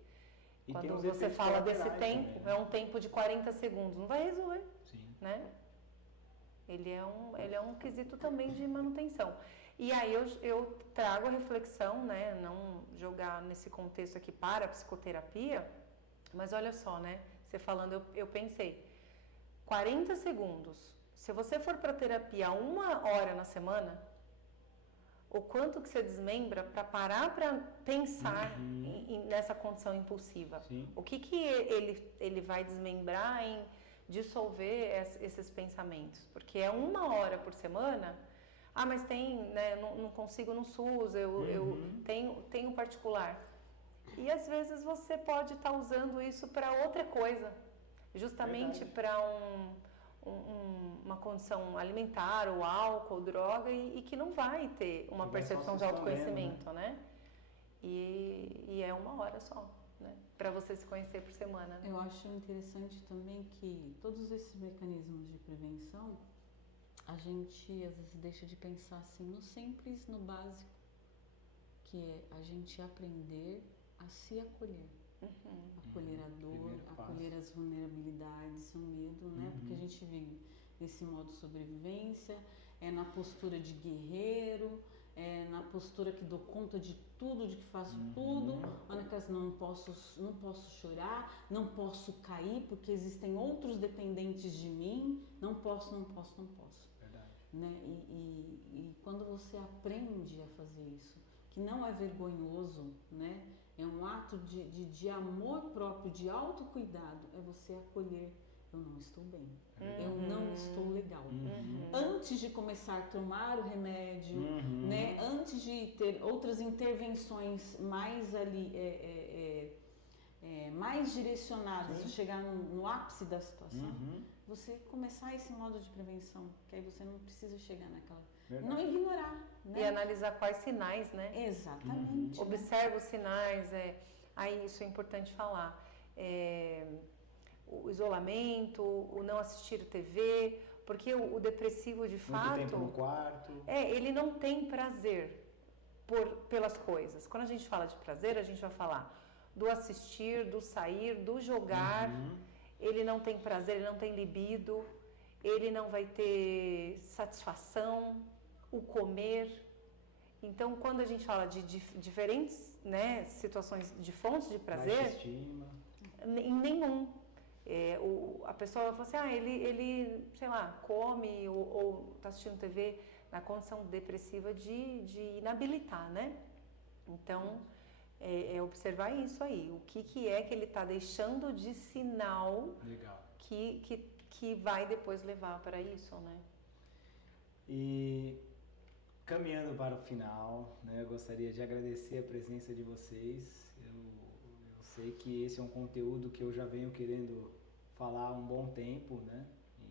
E quando você fala desse tempo, também, né? É um tempo de 40 segundos, não vai resolver. Sim. Né? Ele é um quesito também de manutenção. E aí eu trago a reflexão, né? Não jogar nesse contexto aqui para a psicoterapia, mas olha só, né? Você falando, eu pensei, 40 segundos. Se você for para terapia 1 hora na semana, o quanto que você desmembra para parar para pensar nessa condição impulsiva? Sim. O que ele vai desmembrar em dissolver esses pensamentos? Porque é 1 hora por semana. Mas tem, né, não consigo no SUS, eu tenho particular. E às vezes você pode estar usando isso para outra coisa, justamente para uma condição alimentar, ou álcool, droga, e que não vai ter uma percepção de autoconhecimento, né? E é 1 hora só, né? Para você se conhecer por semana. Né? Eu acho interessante também que todos esses mecanismos de prevenção, a gente às vezes deixa de pensar assim no simples, no básico, que é a gente aprender a se acolher. Acolher a dor, acolher perceber as vulnerabilidades, o medo, né? Porque a gente vive nesse modo sobrevivência, na postura de guerreiro, na postura que dou conta de tudo, de que faço tudo, naquelas não posso chorar, não posso cair porque existem outros dependentes de mim, não posso. Verdade. Né? E quando você aprende a fazer isso, que não é vergonhoso, né? É um ato de amor próprio, de autocuidado, é você acolher, eu não estou bem, eu não estou legal. Antes de começar a tomar o remédio, né? Antes de ter outras intervenções mais ali, mais direcionadas, para chegar no ápice da situação, você começar esse modo de prevenção, que aí você não precisa chegar naquela... Verdade. Não ignorar, né? E analisar quais sinais, né? Exatamente. Observa os sinais, aí isso é importante falar. O isolamento, o não assistir TV, porque o depressivo de fato... Muito tempo no quarto. Ele não tem prazer pelas coisas. Quando a gente fala de prazer, a gente vai falar do assistir, do sair, do jogar. Ele não tem prazer, ele não tem libido, ele não vai ter satisfação, o comer. Então, quando a gente fala de diferentes, né, situações de fontes de prazer, Baixa estima. em nenhum. A pessoa vai falar assim, ele sei lá, come ou está assistindo TV na condição depressiva de inabilitar, né? Então, observar isso aí. O que é que ele está deixando de sinal que vai depois levar para isso, né? E caminhando para o final, né, eu gostaria de agradecer a presença de vocês. Eu sei que esse é um conteúdo que eu já venho querendo falar há um bom tempo, né? E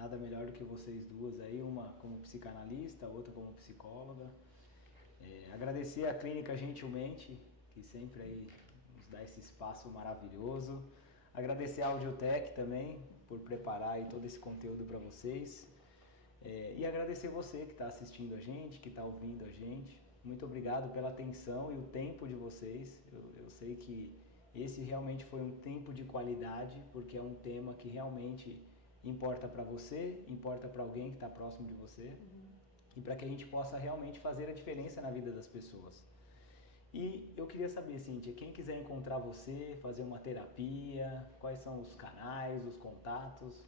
nada melhor do que vocês duas aí, uma como psicanalista, a outra como psicóloga. Agradecer a Clínica Gentilmente, que sempre aí nos dá esse espaço maravilhoso. Agradecer a Audiotech também por preparar aí todo esse conteúdo para vocês. E agradecer você que está assistindo a gente, que está ouvindo a gente. Muito obrigado pela atenção e o tempo de vocês. Eu sei que esse realmente foi um tempo de qualidade, porque é um tema que realmente importa para você, importa para alguém que está próximo de você, e para que a gente possa realmente fazer a diferença na vida das pessoas. E eu queria saber, Cíntia, quem quiser encontrar você, fazer uma terapia, quais são os canais, os contatos?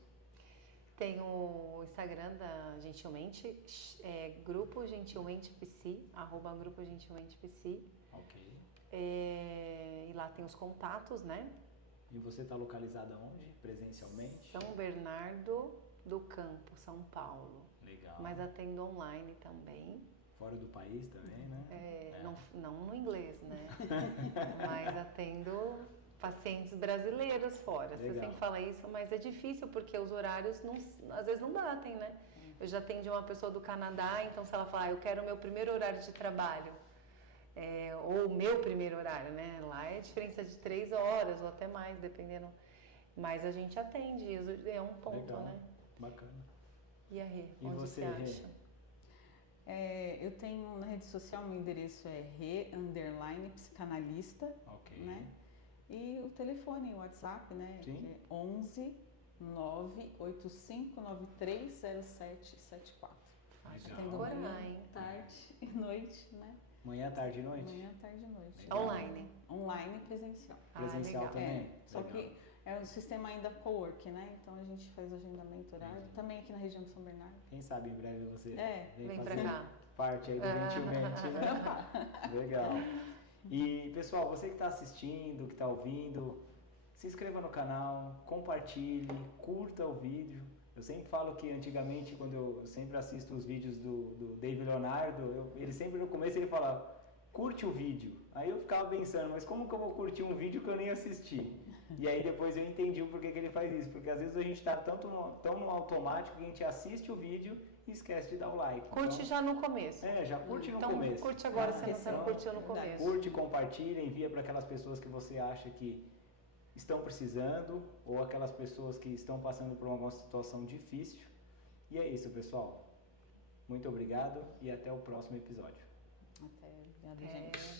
Tem o Instagram da Gentilmente, Grupo Gentilmente PC, @Grupo Gentilmente PC. Ok. E lá tem os contatos, né? E você está localizada onde, presencialmente? São Bernardo do Campo, São Paulo. Legal. Mas atendo online também. Fora do país também, né? Não no inglês, né? Mas atendo pacientes brasileiros fora. Legal. Você sempre fala isso, mas é difícil porque os horários às vezes não batem, né? Eu já atendi uma pessoa do Canadá, então se ela falar, eu quero o meu primeiro horário de trabalho, ou o meu primeiro horário, né? Lá é diferença de 3 horas ou até mais, dependendo. Mas a gente atende, é um ponto, Legal. né? Bacana. E a Rê, E onde você, você acha? Eu tenho na rede social, meu endereço é Rê_psicanalista, Ok. né? E o telefone, o WhatsApp, né? Sim. Que é 11 985930774. Legal. Atendo Decorar, manhã, hein? tarde e noite, né? Manhã, tarde e noite? Manhã, tarde e noite. Legal. Online. Online e presencial. Presencial legal. também? Só Legal. que é um sistema ainda co-work, né? Então a gente faz o agendamento horário. Também aqui na região de São Bernardo. Quem sabe em breve você Vem pra fazer cá. parte aí do Gentilmente, né? Legal. E pessoal, você que está assistindo, que está ouvindo, se inscreva no canal, compartilhe, curta o vídeo. Eu sempre falo que antigamente, quando eu sempre assisto os vídeos do David Leonardo, ele sempre no começo ele falava, curte o vídeo. Aí eu ficava pensando, mas como que eu vou curtir um vídeo que eu nem assisti? E aí depois eu entendi o porquê que ele faz isso, porque às vezes a gente está tão no automático que a gente assiste o vídeo e esquece de dar o like. Curte então, já no começo. já curte no Então, começo. curte agora, Tá? se você não curtiu no Verdade. começo. Curte, compartilha, envia para aquelas pessoas que você acha que estão precisando ou aquelas pessoas que estão passando por uma situação difícil. E é isso, pessoal. Muito obrigado e até o próximo episódio. Obrigada, gente.